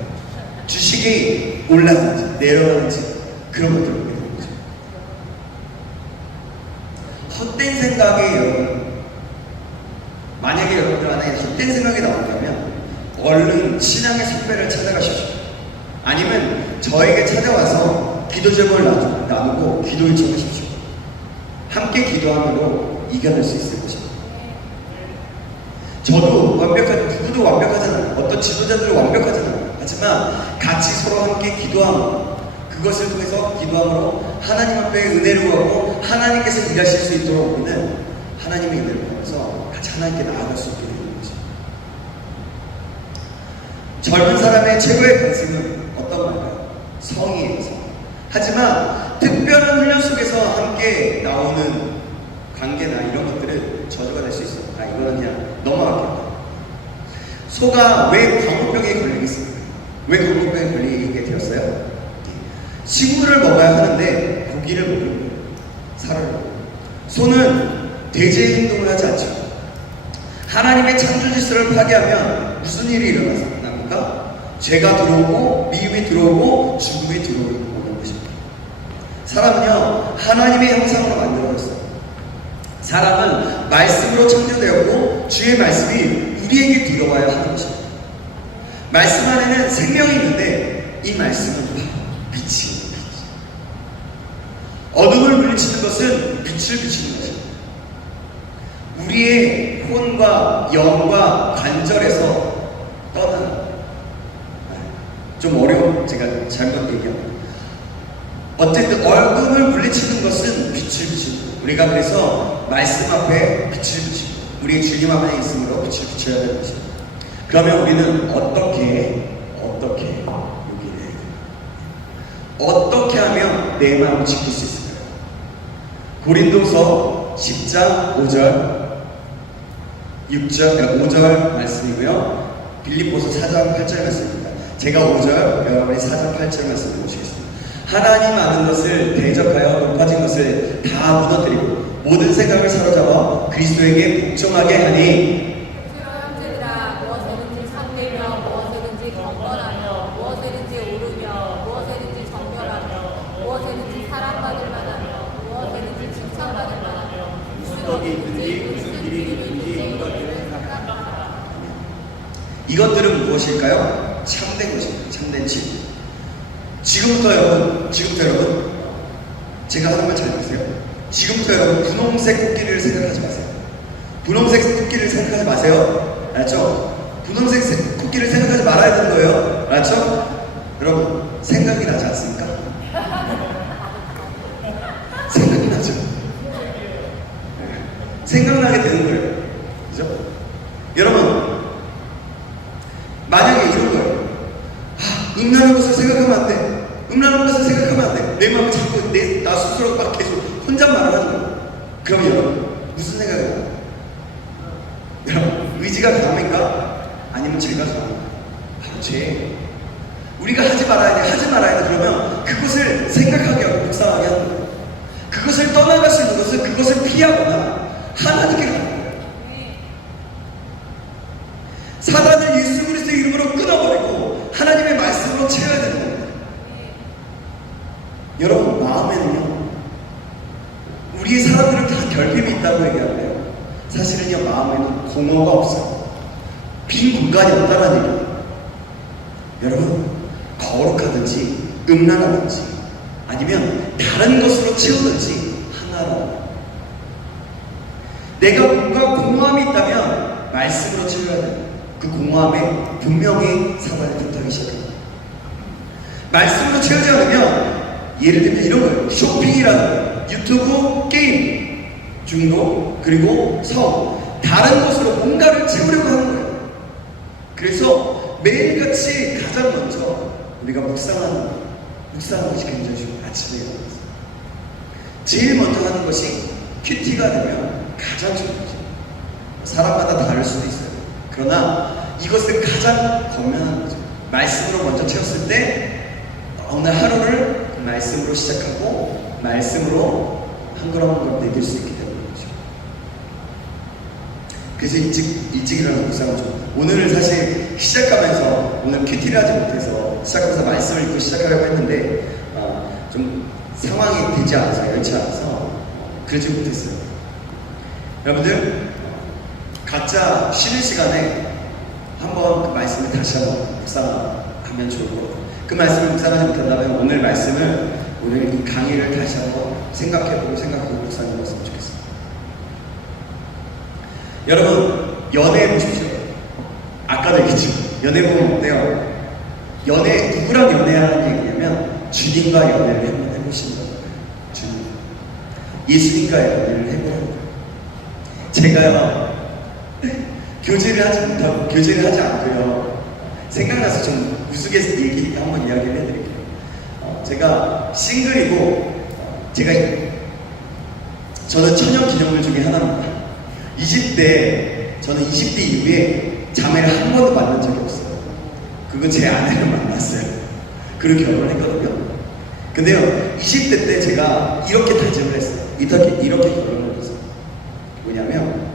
주식이 올라가는지 내려가는지 그런 것들을 보게 되는 거죠. 헛된 생각이 여러분, 만약에 여러분들 안에 헛된 생각이 나온다면 얼른 신앙의 선배를 찾아가십시오. 아니면 저에게 찾아와서 기도 제목을 나누고 기도 요청하십시오. 함께 기도함으로 이겨낼 수 있을 것입니다. 저도 누구도 완벽하잖아요. 어떤 지도자들은 완벽하잖아요. 하지만 같이 서로 함께 기도함, 그것을 통해서 기도함으로 하나님 앞에 은혜를 구하고 하나님께서 일하실 수 있도록 우리는 하나님의 은혜를 구하면서 같이 하나님께 나아갈 수 있게 되는 거죠. 젊은 사람의 최고의 관심은 어떤 걸까요? 성이에요, 성. 하지만 특별한 훈련 속에서 함께 나오는 관계나 이런 것들은 저주가 될 수 있어요. 이거는 그냥 넘어갈게요. 소가 왜 광우병에 걸리겠습니까? 왜 광우병에 걸리게 되었어요? 식물을 먹어야 하는데 고기를 먹는 거예요. 살을 먹어요. 소는 대죄의 행동을 하지 않죠. 하나님의 창조 질서를 파괴하면 무슨 일이 일어납니까? 죄가 들어오고 미움이 들어오고 죽음이 들어오는 것입니다. 사람은요 하나님의 형상으로 만들어졌어요. 사람은 말씀으로 창조되었고 주의 말씀이 우리에게 들어와야 하는 것입니다. 말씀 안에는 생명이 있는데 이 말씀은 바로 빛이에요. 빛. 어둠을 물리치는 것은 빛을 비추는 것입니다. 우리의 혼과 영과 관절에서 떠나는, 좀 어려운, 제가 잘못 얘기합니다. 어쨌든 어둠을 물리치는 것은 빛을 비추는 거예요. 우리가 그래서 말씀 앞에 빛을 비추고 우리의 주님 앞에 있으므로 빛을 비춰야 되는 것입니다. 그러면 우리는 어떻게 여기를 어떻게 하면 내 마음을 지킬 수 있을까요? 고린도서 10장 5절 말씀이고요. 빌립보서 4장 8절 말씀입니다. 제가 5절, 여러분이 4장 8절 말씀을 보시겠습니다. 하나님 아는 것을 대적하여 높아진 것을 다 무너뜨리고 모든 생각을 사로잡아 그리스도에게 복종하게 하니 형제들아, 무엇에든지 참되며 무엇에든지 경건하며 무엇에든지 오르며 무엇에든지 정결하며 무엇에든지 사랑받을 만하며 무엇에든지 칭찬받을 만하며 무슨 일이든지 무슨 일이든지 이것들을 생각하라. 이것들은 무엇일까요? 참된 것입니다. 참된 진리. 지금부터 여러분 제가 하는 말 잘 보세요. 지금부터 여러분 분홍색 토끼를 생각하지 마세요. 분홍색 토끼를 생각하지 마세요. 알았죠? 분홍색 토끼를 생각하지 말아야 되는 거예요. 알았죠? 여러분 생각이 나지 않습니까? 생각이 나죠? 생각나게 되는 거예요. 그죠? 여러분 만약에 이런 거예요. 음란한 것을 생각하면 안 돼. 음란한 것을 생각하면 안 돼. 내 마음을 자꾸 나 스스로 막 계속 혼잣말을 하는 거예요. 그러면 여러분 무슨 생각이 나요? 여러분 의지가 강합니까? 아니면 죄가 강합니까? 바로 죄. 우리가 하지 말아야 돼. 그러면 그것을 생각하게 하고 묵상하게 하는 거예요. 그것을 떠나갈 수 있는 것은 그것을 피하거나 하나님께 가는 거예요. 사단을 예수 그리스도의 이름으로 끊어버리고 하나님의 말씀으로 채워야 되는 겁니다. 여러분 마음에는요 우리 사람들은 다 결핍이 있다고 얘기하는데요 사실은요 마음에는 공허가 없어요. 빈 공간이 없다는 얘기예요. 여러분 거룩하든지 음란하든지 아니면 다른 것으로 채우든지 하나라는 내가 뭔가 공허함이 있다면 말씀으로 채워야 돼요. 그 공허함에 분명히 사단이 틈타기 시작합니다. 말씀으로 채우지 않으면 예를 들면 이런 거예요. 쇼핑이라는 거예요. 유튜브, 게임, 중독, 그리고 성 다른 것으로 뭔가를 채우려고 하는 거예요. 그래서 매일같이 가장 먼저 우리가 묵상하는 것이 굉장히 중요해요. 아침에 일어나서 제일 먼저 하는 것이 큐티가 되면 가장 중요하죠. 사람마다 다를 수도 있어요. 그러나 이것은 가장 건면한 거죠. 말씀으로 먼저 채웠을 때 오늘 하루를 말씀으로 시작하고 말씀으로 한 걸음 한 걸음 내딜 수 있기 때문인 거죠. 그래서 일찍 일어나서 묵상을 좀 오늘은 사실 시작하면서 오늘 큐티를 하지 못해서 시작하면서 말씀을 읽고 시작하려고 했는데 좀 상황이 되지 않아서 여의치 않아서 그러지 못했어요. 여러분들 각자 쉬는 시간에 한번 그 말씀을 다시 한번 묵상하면 좋을 것 같아요. 그 말씀을 묵상하지 못한다면 오늘 말씀을 오늘 이 강의를 다시 한번 생각해보고 묵상해봤으면 좋겠습니다. 여러분 연애해 보십시오. 아까도 얘기했지만 연애 보면 어때요? 누구랑 연애하는 얘기냐면 주님과 연애를 한번 해보시는 거예요. 주님 예수님과 연애를 해보는 거예요. 제가요 교제를 하지 않고요 생각나서 좀 우스갯 한번 이야기를 해드릴게요. 제가 싱글이고 저는 천연 기념물 중에 하나입니다. 20대 저는 20대 이후에 자매를 한 번도 만난 적이 없어요. 그건 제 아내를 만났어요. 그리고 결혼을 했거든요. 근데요 20대 때 제가 이렇게 다짐을 했어요. 이렇게 결혼을 했어요. 뭐냐면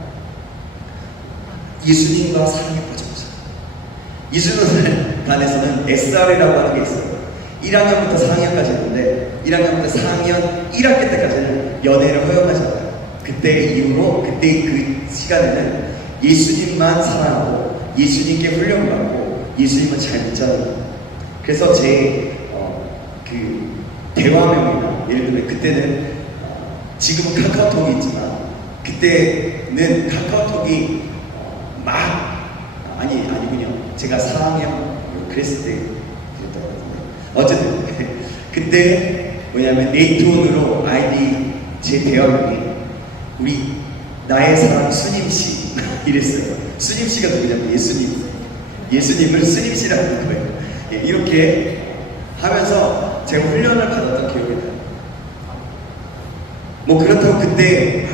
예수님과 사랑에 빠져보자. 이수노단에서는 SR이라고 하는 게 있어요. 1학년부터 4학년까지 있는데 1학년부터 4학년 1학기 때까지는 연애를 허용하지 않아요. 그때 이후로 그때 그 시간에는 예수님만 사랑하고 예수님께 훈련받고 예수님은 잘 믿자는 거예요. 그래서 그 대화명이나 예를 들면 그때는 지금은 카카오톡이 있지만 그때는 카카오톡이 아니군요. 제가 4학년 그랬을 때 그랬던 것 같은데 어쨌든 그때 뭐냐면 네이트온으로 아이디 제 대화명이 우리 나의 사랑 수님씨 이랬어요. 수님씨가 누구냐면 예수님을 수님씨라는 거예요. 예, 이렇게 하면서 제가 훈련을 받았던 기억이 나요. 뭐 그렇다고 그때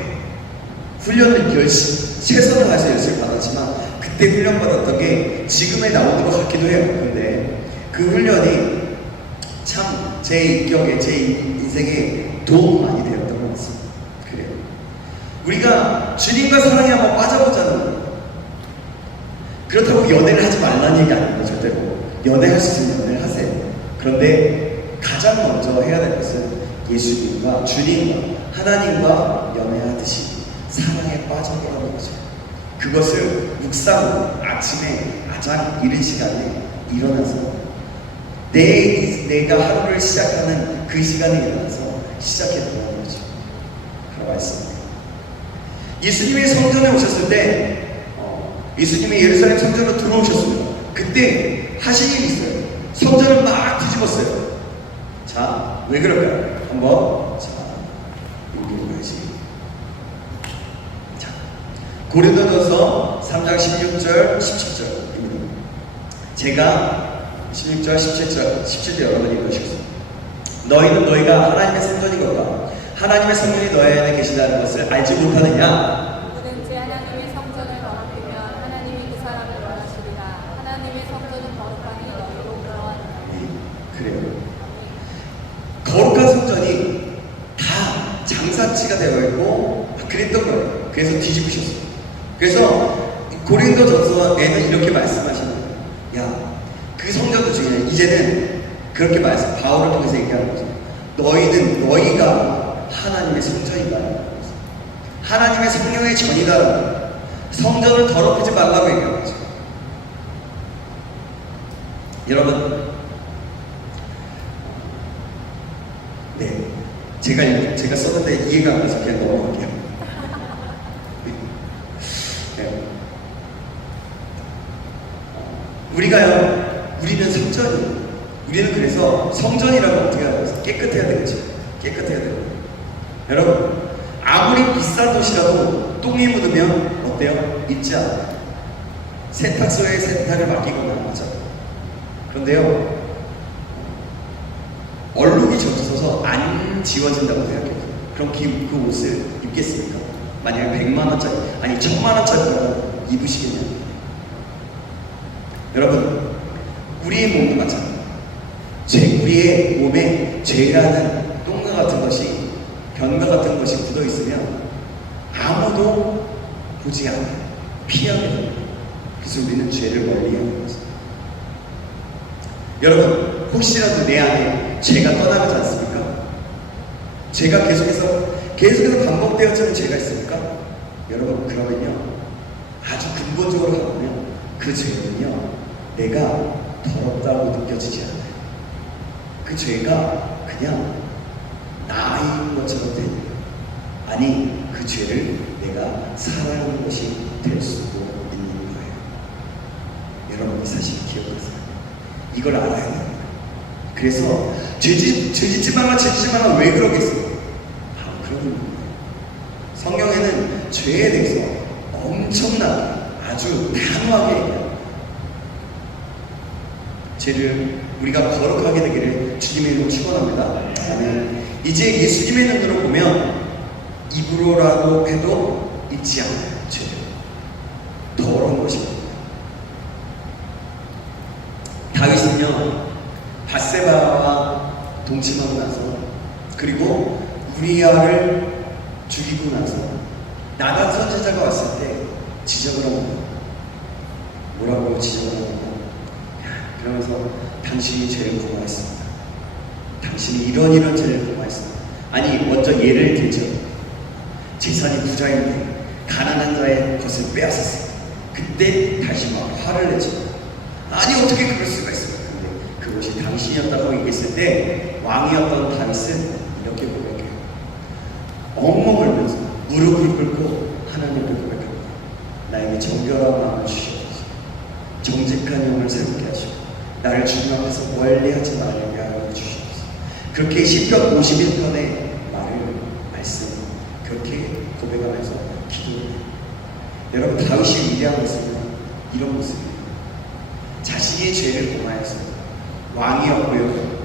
훈련을 최선을 다해서 열심히 받았지만 그때 훈련 받았던 게 지금에 나오는 것 같기도 해요. 근데 그 훈련이 참 제 인격에 제 인생에 도움 많이 되었던 것 같습니다. 그래요. 우리가 주님과 사랑에 한번 빠져보자는 거예요. 그렇다고 연애를 하지 말라는 얘기 아닙니다. 절대로. 연애할 수 있으면 연애를 하세요. 그런데 가장 먼저 해야 될 것은 예수님과 주님과 하나님과 연애하듯이 사랑에 빠져보라는 거죠. 그것을 묵상으로 아침에 가장 이른 시간에 일어나서 내가 하루를 시작하는 그 시간에 일어나서 시작해보라는 거죠. 그런 말씀입니다. 예수님이 성전에 오셨을 때 예수님이 예루살렘 성전으로 들어오셨습니다. 그때 하신 일이 있어요. 성전을 막 뒤집었어요. 자, 왜 그럴까요? 한번 읽어보야지. 자, 고린도전서 3장 16절, 17절입니다. 제가 16절, 17절 여러분 읽으시겠습니다. 너희는 너희가 하나님의 성전이거든 하나님의 성전이 너희 안에 계시다는 것을 알지 못하느냐? 누구든지 하나님의 성전을 더럽히면 하나님이 그 사람을 원하시리라. 하나님의 성전은 거룩하니 너희도 그러하느니라. 그래요. 거룩한 성전이 다 장사치가 되어 있고 그랬던 거예요. 그래서 뒤집으셨어요. 그래서 고린도전서에는 이렇게 말씀하시는 거예요. 야, 그 성전도 중요해. 이제는 그렇게 바울을 통해서 얘기하는 거죠. 너희가 하나님의 성전이다. 하나님의 성령의 전이다. 성전을 더럽히지 말라고 얘기하는 거죠. 여러분, 네, 제가 썼는데 이해가 안 가서 그냥 넘어갈게요. 네. 우리는 성전이에요. 우리는 그래서 성전이라고 어떻게 하는 거예요? 깨끗해야 되겠죠. 깨끗해야 돼요. 여러분, 아무리 비싼 도시라도 똥이 묻으면 어때요? 입지 않아요. 세탁소에 세탁을 맡기거나 하죠. 그런데요, 얼룩이 젖어서 안 지워진다고 생각해요. 그럼 그 옷을 입겠습니까? 만약에 100만 원짜리, 아니 1000만 원짜리라도 입으시겠냐고요. 여러분, 우리의 몸도 마찬가지입니다. 우리의 몸에 죄라는 똥과 같은 것이, 변과 같은 것이 묻어 있으면 아무도 보지 않아요. 피하게 됩니다. 그래서 우리는 죄를 멀리하는 거죠. 여러분, 혹시라도 내 안에 죄가 떠나가지 않습니까? 죄가 계속해서 반복되어지는 죄가 있습니까? 여러분, 그러면요, 아주 근본적으로 가보면 그 죄는요, 내가 더럽다고 느껴지지 않아요. 그 죄가 그냥 나인 것처럼 되는 거예요. 아니, 그 죄를 내가 사랑하는 것이 될 수도 있는 거예요. 여러분, 이 사실을 기억하세요. 이걸 알아야 됩니다. 그래서 죄짓지 마라 왜 그러겠어요? 바로 그런 거예요. 성경에는 죄에 대해서 엄청나게 아주 단호하게 얘기합니다. 죄를 우리가 거룩하게 되기를 주님의 이름으로 축원합니다. 아멘. 이제 예수님의 눈으로 보면 입으로라도 해도 잊지 않아요. 죄를 더러운 것입니다. 다윗은요, 밧세바와 동침하고 나서, 그리고 우리아를 죽이고 나서 나단 선지자가 왔을 때 지적을 합니다. 뭐라고 지적을 합니까? 그러면서 당신이 죄를 고마했습니다. 당신이 이런 죄를 고마했습니다. 아니 먼저 예를 들죠. 재산이 부자인데 가난한 자의 것을 빼앗았어요. 그때 다시 막 화를 내죠. 아니 어떻게 그럴 수가 있을까? 근데 그것이 당신이었다고 얘기했을 때 왕이었던 다윗은 이렇게 고백해요. 엉엉 울면서 무릎을 꿇고 하나님께 고백합니다. 나에게 정결한 마음을 주시옵소서. 정직한 영을 새롭게 하시고 나를 주님 앞에서 멀리하지 말게 하여 주시옵소서. 그렇게 시편 51편의 말씀 그렇게 고백하면서 기도해요. 여러분 다윗이 위대한 모습은 이런 모습이에요. 자신의 죄를 고마해서 왕이었고요.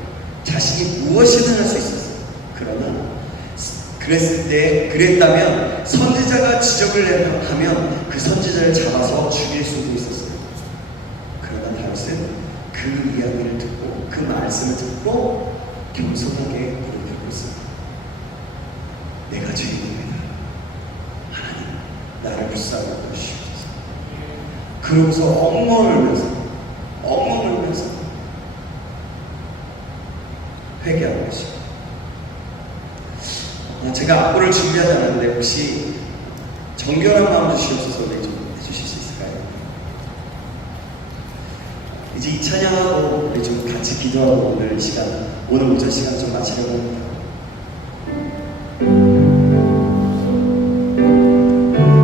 자신이 무엇이든 할 수 있었어요. 그러나 그랬다면 선지자가 지적을 하면 그 선지자를 잡아서 죽일 수도 있었어요. 그러나 다윗은 그 이야기를 듣고 그 말씀을 듣고 겸손하게 고백하고 있습니다. 내가 죄인입니다. 하나님 나를 불쌍히 여겨주시옵소서. 그러고서 엉엉 울면서 회개하는 것이죠. 제가 악보를 준비하지 않았는데 혹시 정결한 마음 주시옵소서 좀 해주실 수 있을까요? 이제 이 찬양하고 우리 좀 같이 기도하고 오늘 오전 시간 좀 마치려고 합니다.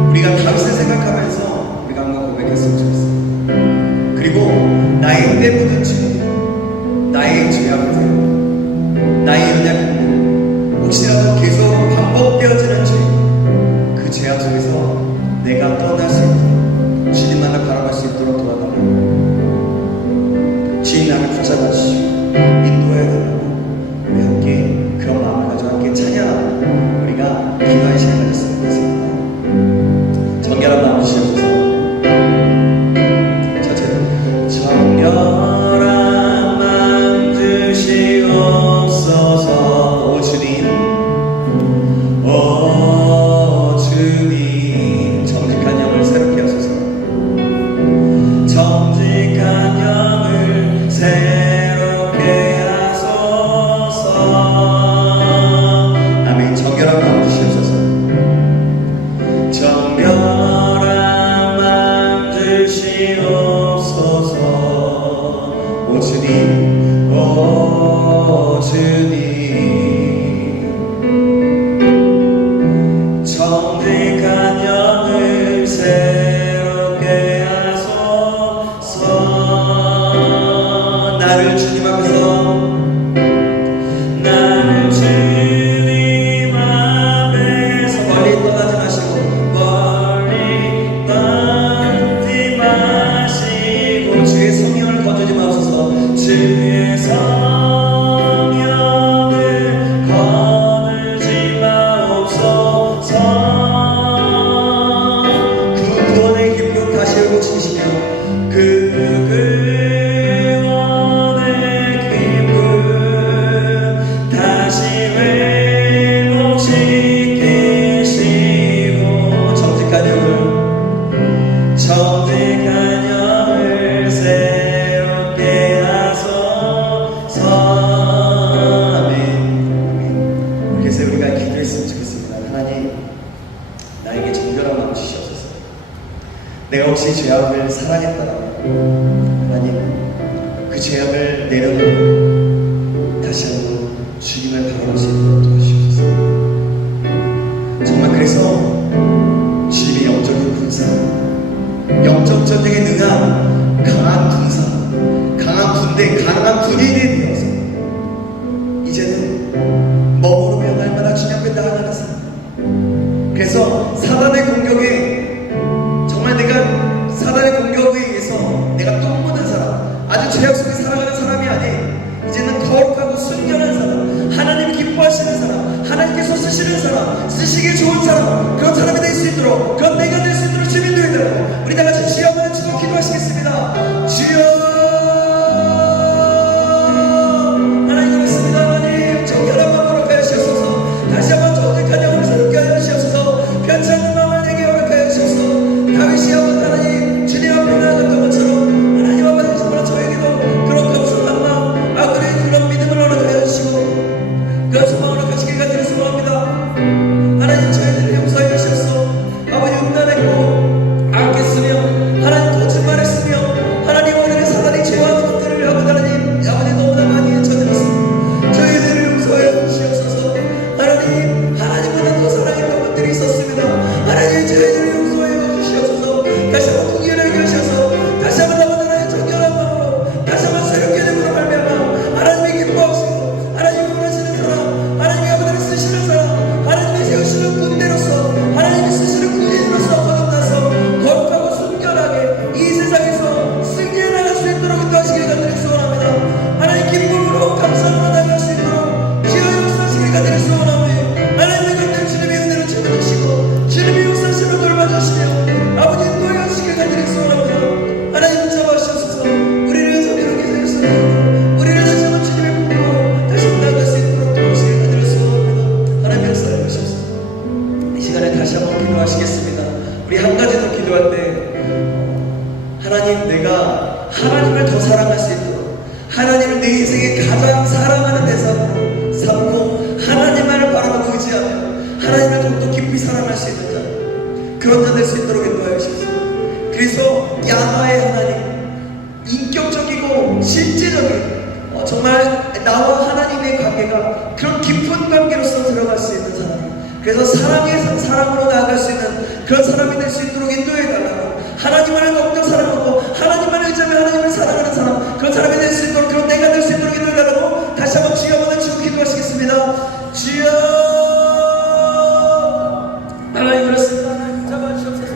우리가 다윗을 생각하면서 우리가 한번 고백했으면 좋겠어요. 그리고 나의 때 묻은 죄, 나의 죄악들, 나의 연약함들, 혹시라도 계속 반복되어지는 죄, 그 죄악 속에서 내가 떠날 수 있도록 주님만을 바라볼 수 있도록 도와달라고 주님 나를 붙잡아 주시고 인도해야 된다고 우리 함께 그런 마음을 가지고 함께 찬양하고 우리가 기도의 시간을 가졌으면 좋겠습니다. 정결한 마음 주시옵소서. 정결한 마음 주시옵소서. 오 주님, 오 주님, 정직한 영을 새롭게 하소서. 정직한 영을 새롭게 하소서. 아멘. 정결한 마음 주시옵소서. 정결한 마음 주시옵소서. 오 주님, 오 주님, 정직한 영을 새롭게 하소서. 나를 주님 앞에서 멀리 떠나지 마시고 주의 성령을 거두지 마옵소서. 주의 성령을 거두지 마옵소서. 그 구원의 기쁨 다시 회복시키시며 그 구원의 기쁨 다시 회복시키시고 정직한 영을 새롭게 하소서. 아멘. 그래서 우리가 기도했으면 좋겠습니다. 하나님 나에게 정결한 마음 주시옵소서. 내가 혹시 죄악을 사랑했다면 하나님 그 죄악을 내려놓고 다시 한번 주님을 바라볼 수 있도록 도와주시옵소서. 정말 그래서 주님의 영적인 군사, 영적 전쟁에 능한 강한 군사, 강한 군대, 강한 군인이 되어서 이제는 머무르며 날마다 주님 앞에 나아가겠습니다. 그래서 사단의 공격에 정말 내가 사단의 공격에 의해서 내가 똥 묻은 사람, 아주 죄악 속에 살아가는 사람이 아닌 이제는 거룩하고 순결한 사람, 하나님이 기뻐하시는 사람, 하나님께서 쓰시는 사람, 쓰시기 좋은 사람, 그런 사람이 될 수 있도록, 그런 내가 될 수 있도록 주님 인도해달라고 우리 다같이 주여 한번 주고 기도하시겠습니다. 주여 하나님 고맙습니다. 하나님 정결한 마음으로 하여 주시옵소서. 다시 한번 정직한 영을 새롭게 하여 주시옵소서. 편치 않는 마음을 내게 허락하여 주시옵소서. 다윗이 한번 하나님 주님 앞에 나아갔던 것처럼 하나님 앞에 정말 저에게도 그런 하나님을 내 인생의 가장 사랑하는 대상으로 삼고 하나님만을 바라보고 의지하며 하나님을 더욱더 깊이 사랑할 수 있는 자, 그런 자 될 수 있도록 인도하여 주시옵소서. 그래서 야마의 하나님, 인격적이고 실제적인 정말 나와 하나님의 관계가 그런 깊은 관계로서 들어갈 수 있는 사람, 그래서 사랑에서 사랑으로 나아갈 수 있는 그런 사람이 될 수 있도록 인도해 달라고, 하나님만을 더욱더 사랑하고 하나님만을 의지하며 하나님을 사랑하는 사람, 그런 사람이 될 수 있도록, 그런 내가 될 수 있도록 인도해 달라고 다시 한번 주여 한번 치고 기도하시겠습니다. 주여 하나님 그렇습니다. 하나님 잡아주시옵소서.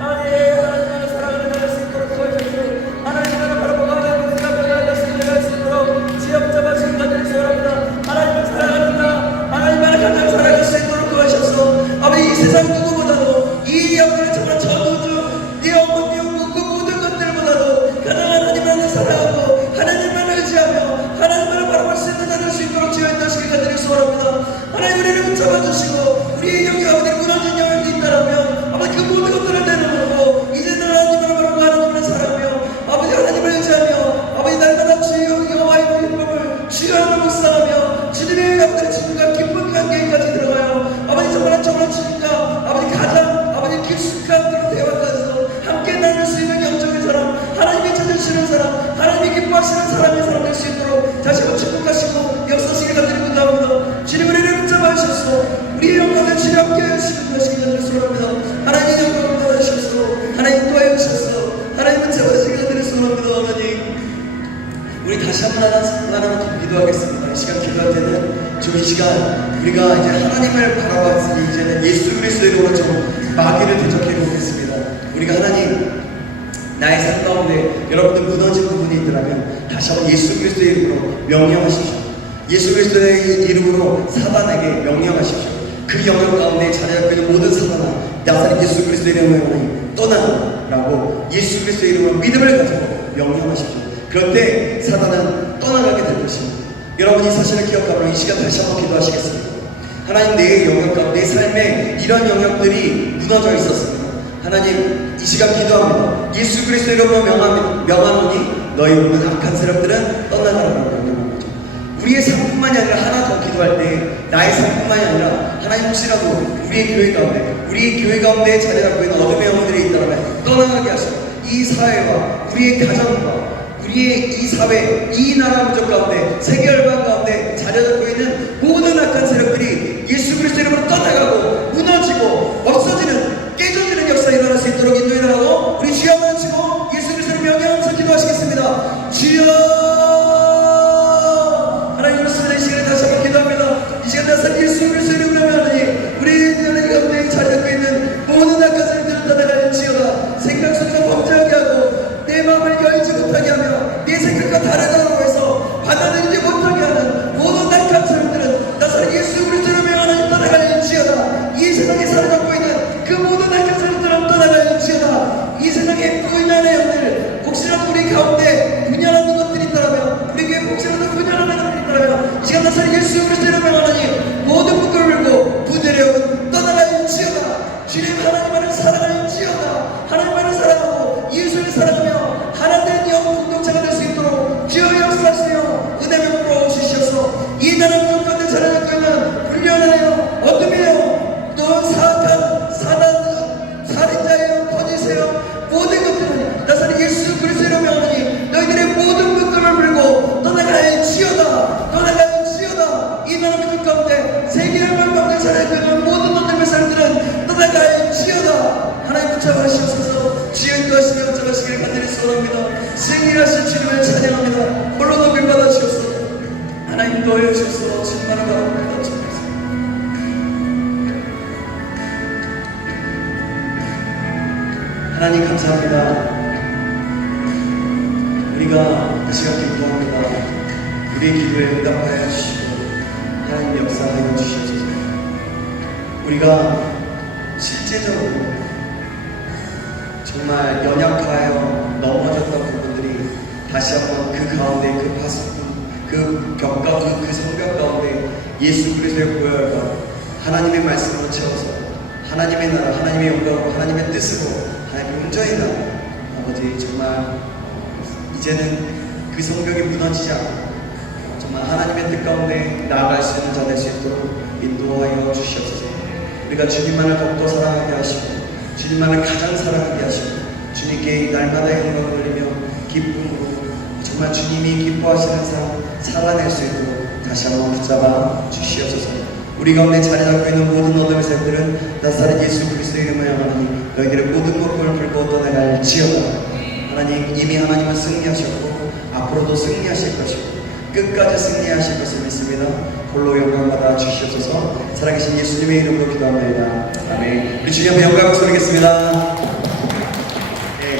하나님을 사랑하는 자가 될 수 있도록 도와주시옵소서. 하나님을 바라보고 하나님을 생각할 수 있도록 주여 잡아주시는 자들을 소원합니다. 하나님을 사랑하는 자, 하나님만을 가장 사랑할 수 있도록 도와주시옵소서. 아버지, 이 세상 누구보다도 이 영광을 정말 저우주 네 어머니 그 모든 것들보다도 가장 하나님만을 사랑하고 하나님만을 의지하며 하나님만을 바라볼 수 있는 자들 수 있도록 주여 인도하시길 간절히 소원합니다. 하나님 우리를 붙잡아주시고 우리의 영이 아버지 무너진 영역이 있다라면 아버지 그 모든 것들을 내려놓고 이제는 하나님을 바라보고 하나님을 사랑하며 아버지 하나님을 의지하며 아버지 날마다 주여 여호와의 기쁨을 주여 하나님을 묵상하며 주님의 영들의 주님과 깊은 관계까지 들어가요. 아버지 정말 주님과 아버지 가장 아버지 깊숙한 그런 대화까지도 함께 나눌 수 있는 영적인 사람, 하나님이 찾으시는 사람, 하나님이 기뻐하시는 사람의 사람 될 수 있도록 다시 한번 축복하시고 역사시길 간절히 기도합니다. 주님 우리를 붙잡아 주셔서 우리의 영광을 주님 함께 하시는 것이 간절히 소원합니다. 하나님 영광을 받으셔서 하나님 인도하여 주셔서 하나님 붙잡아주시길 간절히 소원합니다. 하나님 우리 다시 한번 하나만 더 기도하겠습니다. 이 시간 기도할 때는 좀 이 시간 우리가 이제 하나님을 바라봤으니 이제는 예수 그리스도의 이름으로 좀 마귀를 대적해 보겠습니다. 우리가 하나님 나의 삶 가운데 여러분들 무너진 부분이 있더라면 다시 한번 예수 그리스도의 이름으로 명령하십시오. 예수 그리스도의 이름으로 사단에게 명령하십시오. 그 영역 가운데 자리잡고 있는 모든 사단아, 나사렛 예수 그리스도의 이름으로 떠나라고 예수 그리스도의 이름으로 믿음을 가지고 명령하십시오. 그럴 때 사단은 떠나가게 될 것입니다. 여러분 이 사실을 기억하며 이 시간 다시 한번 기도하시겠습니다. 하나님 내 영역 가운데 내 삶에 이런 영역들이 무너져 있었습니다. 하나님 이 시간 기도합니다. 예수 그리스도의 이름으로 명하노니 너희 모든 악한 세력들은 떠나가라고 명령한 거죠. 우리의 삶뿐만이 아니라 하나 더 기도할 때 나의 삶뿐만이 아니라 하나님 혹시라도 우리의 교회 가운데 자리 잡고 있는 어둠의 영혼들이 있다면 떠나가게 하시고 이 사회와 우리의 가정과 우리의 이 사회, 이 나라 민족 가운데 세계 열방 가운데 자리 잡고 있는 모든 악한 세력들이 예수 그리스도 이름으로 떠나가고 무너지고 없어지는 깨져지는 역사 일어날 수 있도록 인도해 달라고 우리 주여 한번 치고 예수 그리스도를 명령하면서 기도하시겠습니다. 주여 하나님 그렇습니다. 이 시간에 다시 한번 기도합니다. 이 시간 다시 예수 그리스도 이름으로 명하노니 우리 연예인 가운데 자리 잡고 있는 모든 악한 세력들을 떠나가는지어다. 생각 속에서 범죄하게 하고 내 마음을 열지 못하게 하며 내 생각과 다르다고 해서 받아들이지 못하게 하는 모든 악한 세력들은 나사렛 예수 그리스도로 명하노니 떠나가는지어다. 이 세상에 살아가고 있는 그 모든 악한 세력들은 떠나가는지어다. 이 세상에 분열의 영들 혹시라도 우리 가운데 분열하는 것들이 있다면 우리 교회 혹시라도 분열하는 것들이 있다면 이 시간 나사렛 예수 그리스도로 명하노니 모든 묶음을 물고 분열의 영은 떠나가는지어다. 주님 하나님만을 사랑하는지어다. 하나님만을 사랑하고 예수를 사랑하며 하나된 영 공동체가 될 수 있도록 주여 역사하시며 은혜를 부어주시옵소서. 이 나라 민족 가운데 자라나고 있는 불륜의 영, 어둠의 영, 또 사악한 살인자의 영, 거짓의 영, 모든 것들은 나사렛 예수 그리스도로 명하노니 너희들의 모든 묶음을 물고 떠나갈지어다. 떠나갈지어다. 이 나라 민족 가운데 세계 열방 가운데 자라나고 있는 모든 놈들의 사람들은 떠나갈지어다. 하나님 붙잡아주시옵소서. 주여 인도하시며 붙잡아주시기를 간절히 소원합니다. 승리하신 주님을 찬양합니다. 홀로 높이 받아주옵소서. 하나님 인도하여 주옵소서. 주님만을 바라봅니다. 하나님 감사합니다. 우리가 이 시간 기도합니다. 우리의 기도에 응답하여 주시고 하나님 역사하여 주시옵소서. 우리가 실제적으로 정말 연약하여 넘어졌던 부분들이 다시 한번 그 가운데 그 파수꾼, 그 벽과 그 성벽 가운데 예수 그리스도의 보혈과 하나님의 말씀으로 채워서 하나님의 나라, 하나님의 영광으로 하나님의 뜻으로 하나님의 온전히 나라 아버지 정말 이제는 그 그 성벽이 무너지지 않고 정말 하나님의 뜻 가운데 나아갈 수 있는 자 될 수 있도록 인도하여 주시옵소서. 우리가 주님만을 더욱더 사랑하게 하시고 주님만을 가장 사랑하게 하시고 주님께 날마다 영광을 돌리며 기쁨으로 정말 주님이 기뻐하시는 삶 살아낼 수 있도록 다시 한번 붙잡아 주시옵소서. 우리 가운데 자리 잡고 있는 모든 어둠의 세력들은 나사렛 예수 그리스도의 이름을 하나님 너희들의 모든 목숨을 불고 떠나갈 지어다. 하나님 이미 하나님은 승리하셨고 앞으로도 승리하실 것이고 끝까지 승리하실 것을 믿습니다. 홀로 영광 받아 주시옵소서. 살아계신 예수님의 이름으로 기도합니다. 아멘. 우리 주님 앞에 영광을 소리겠습니다.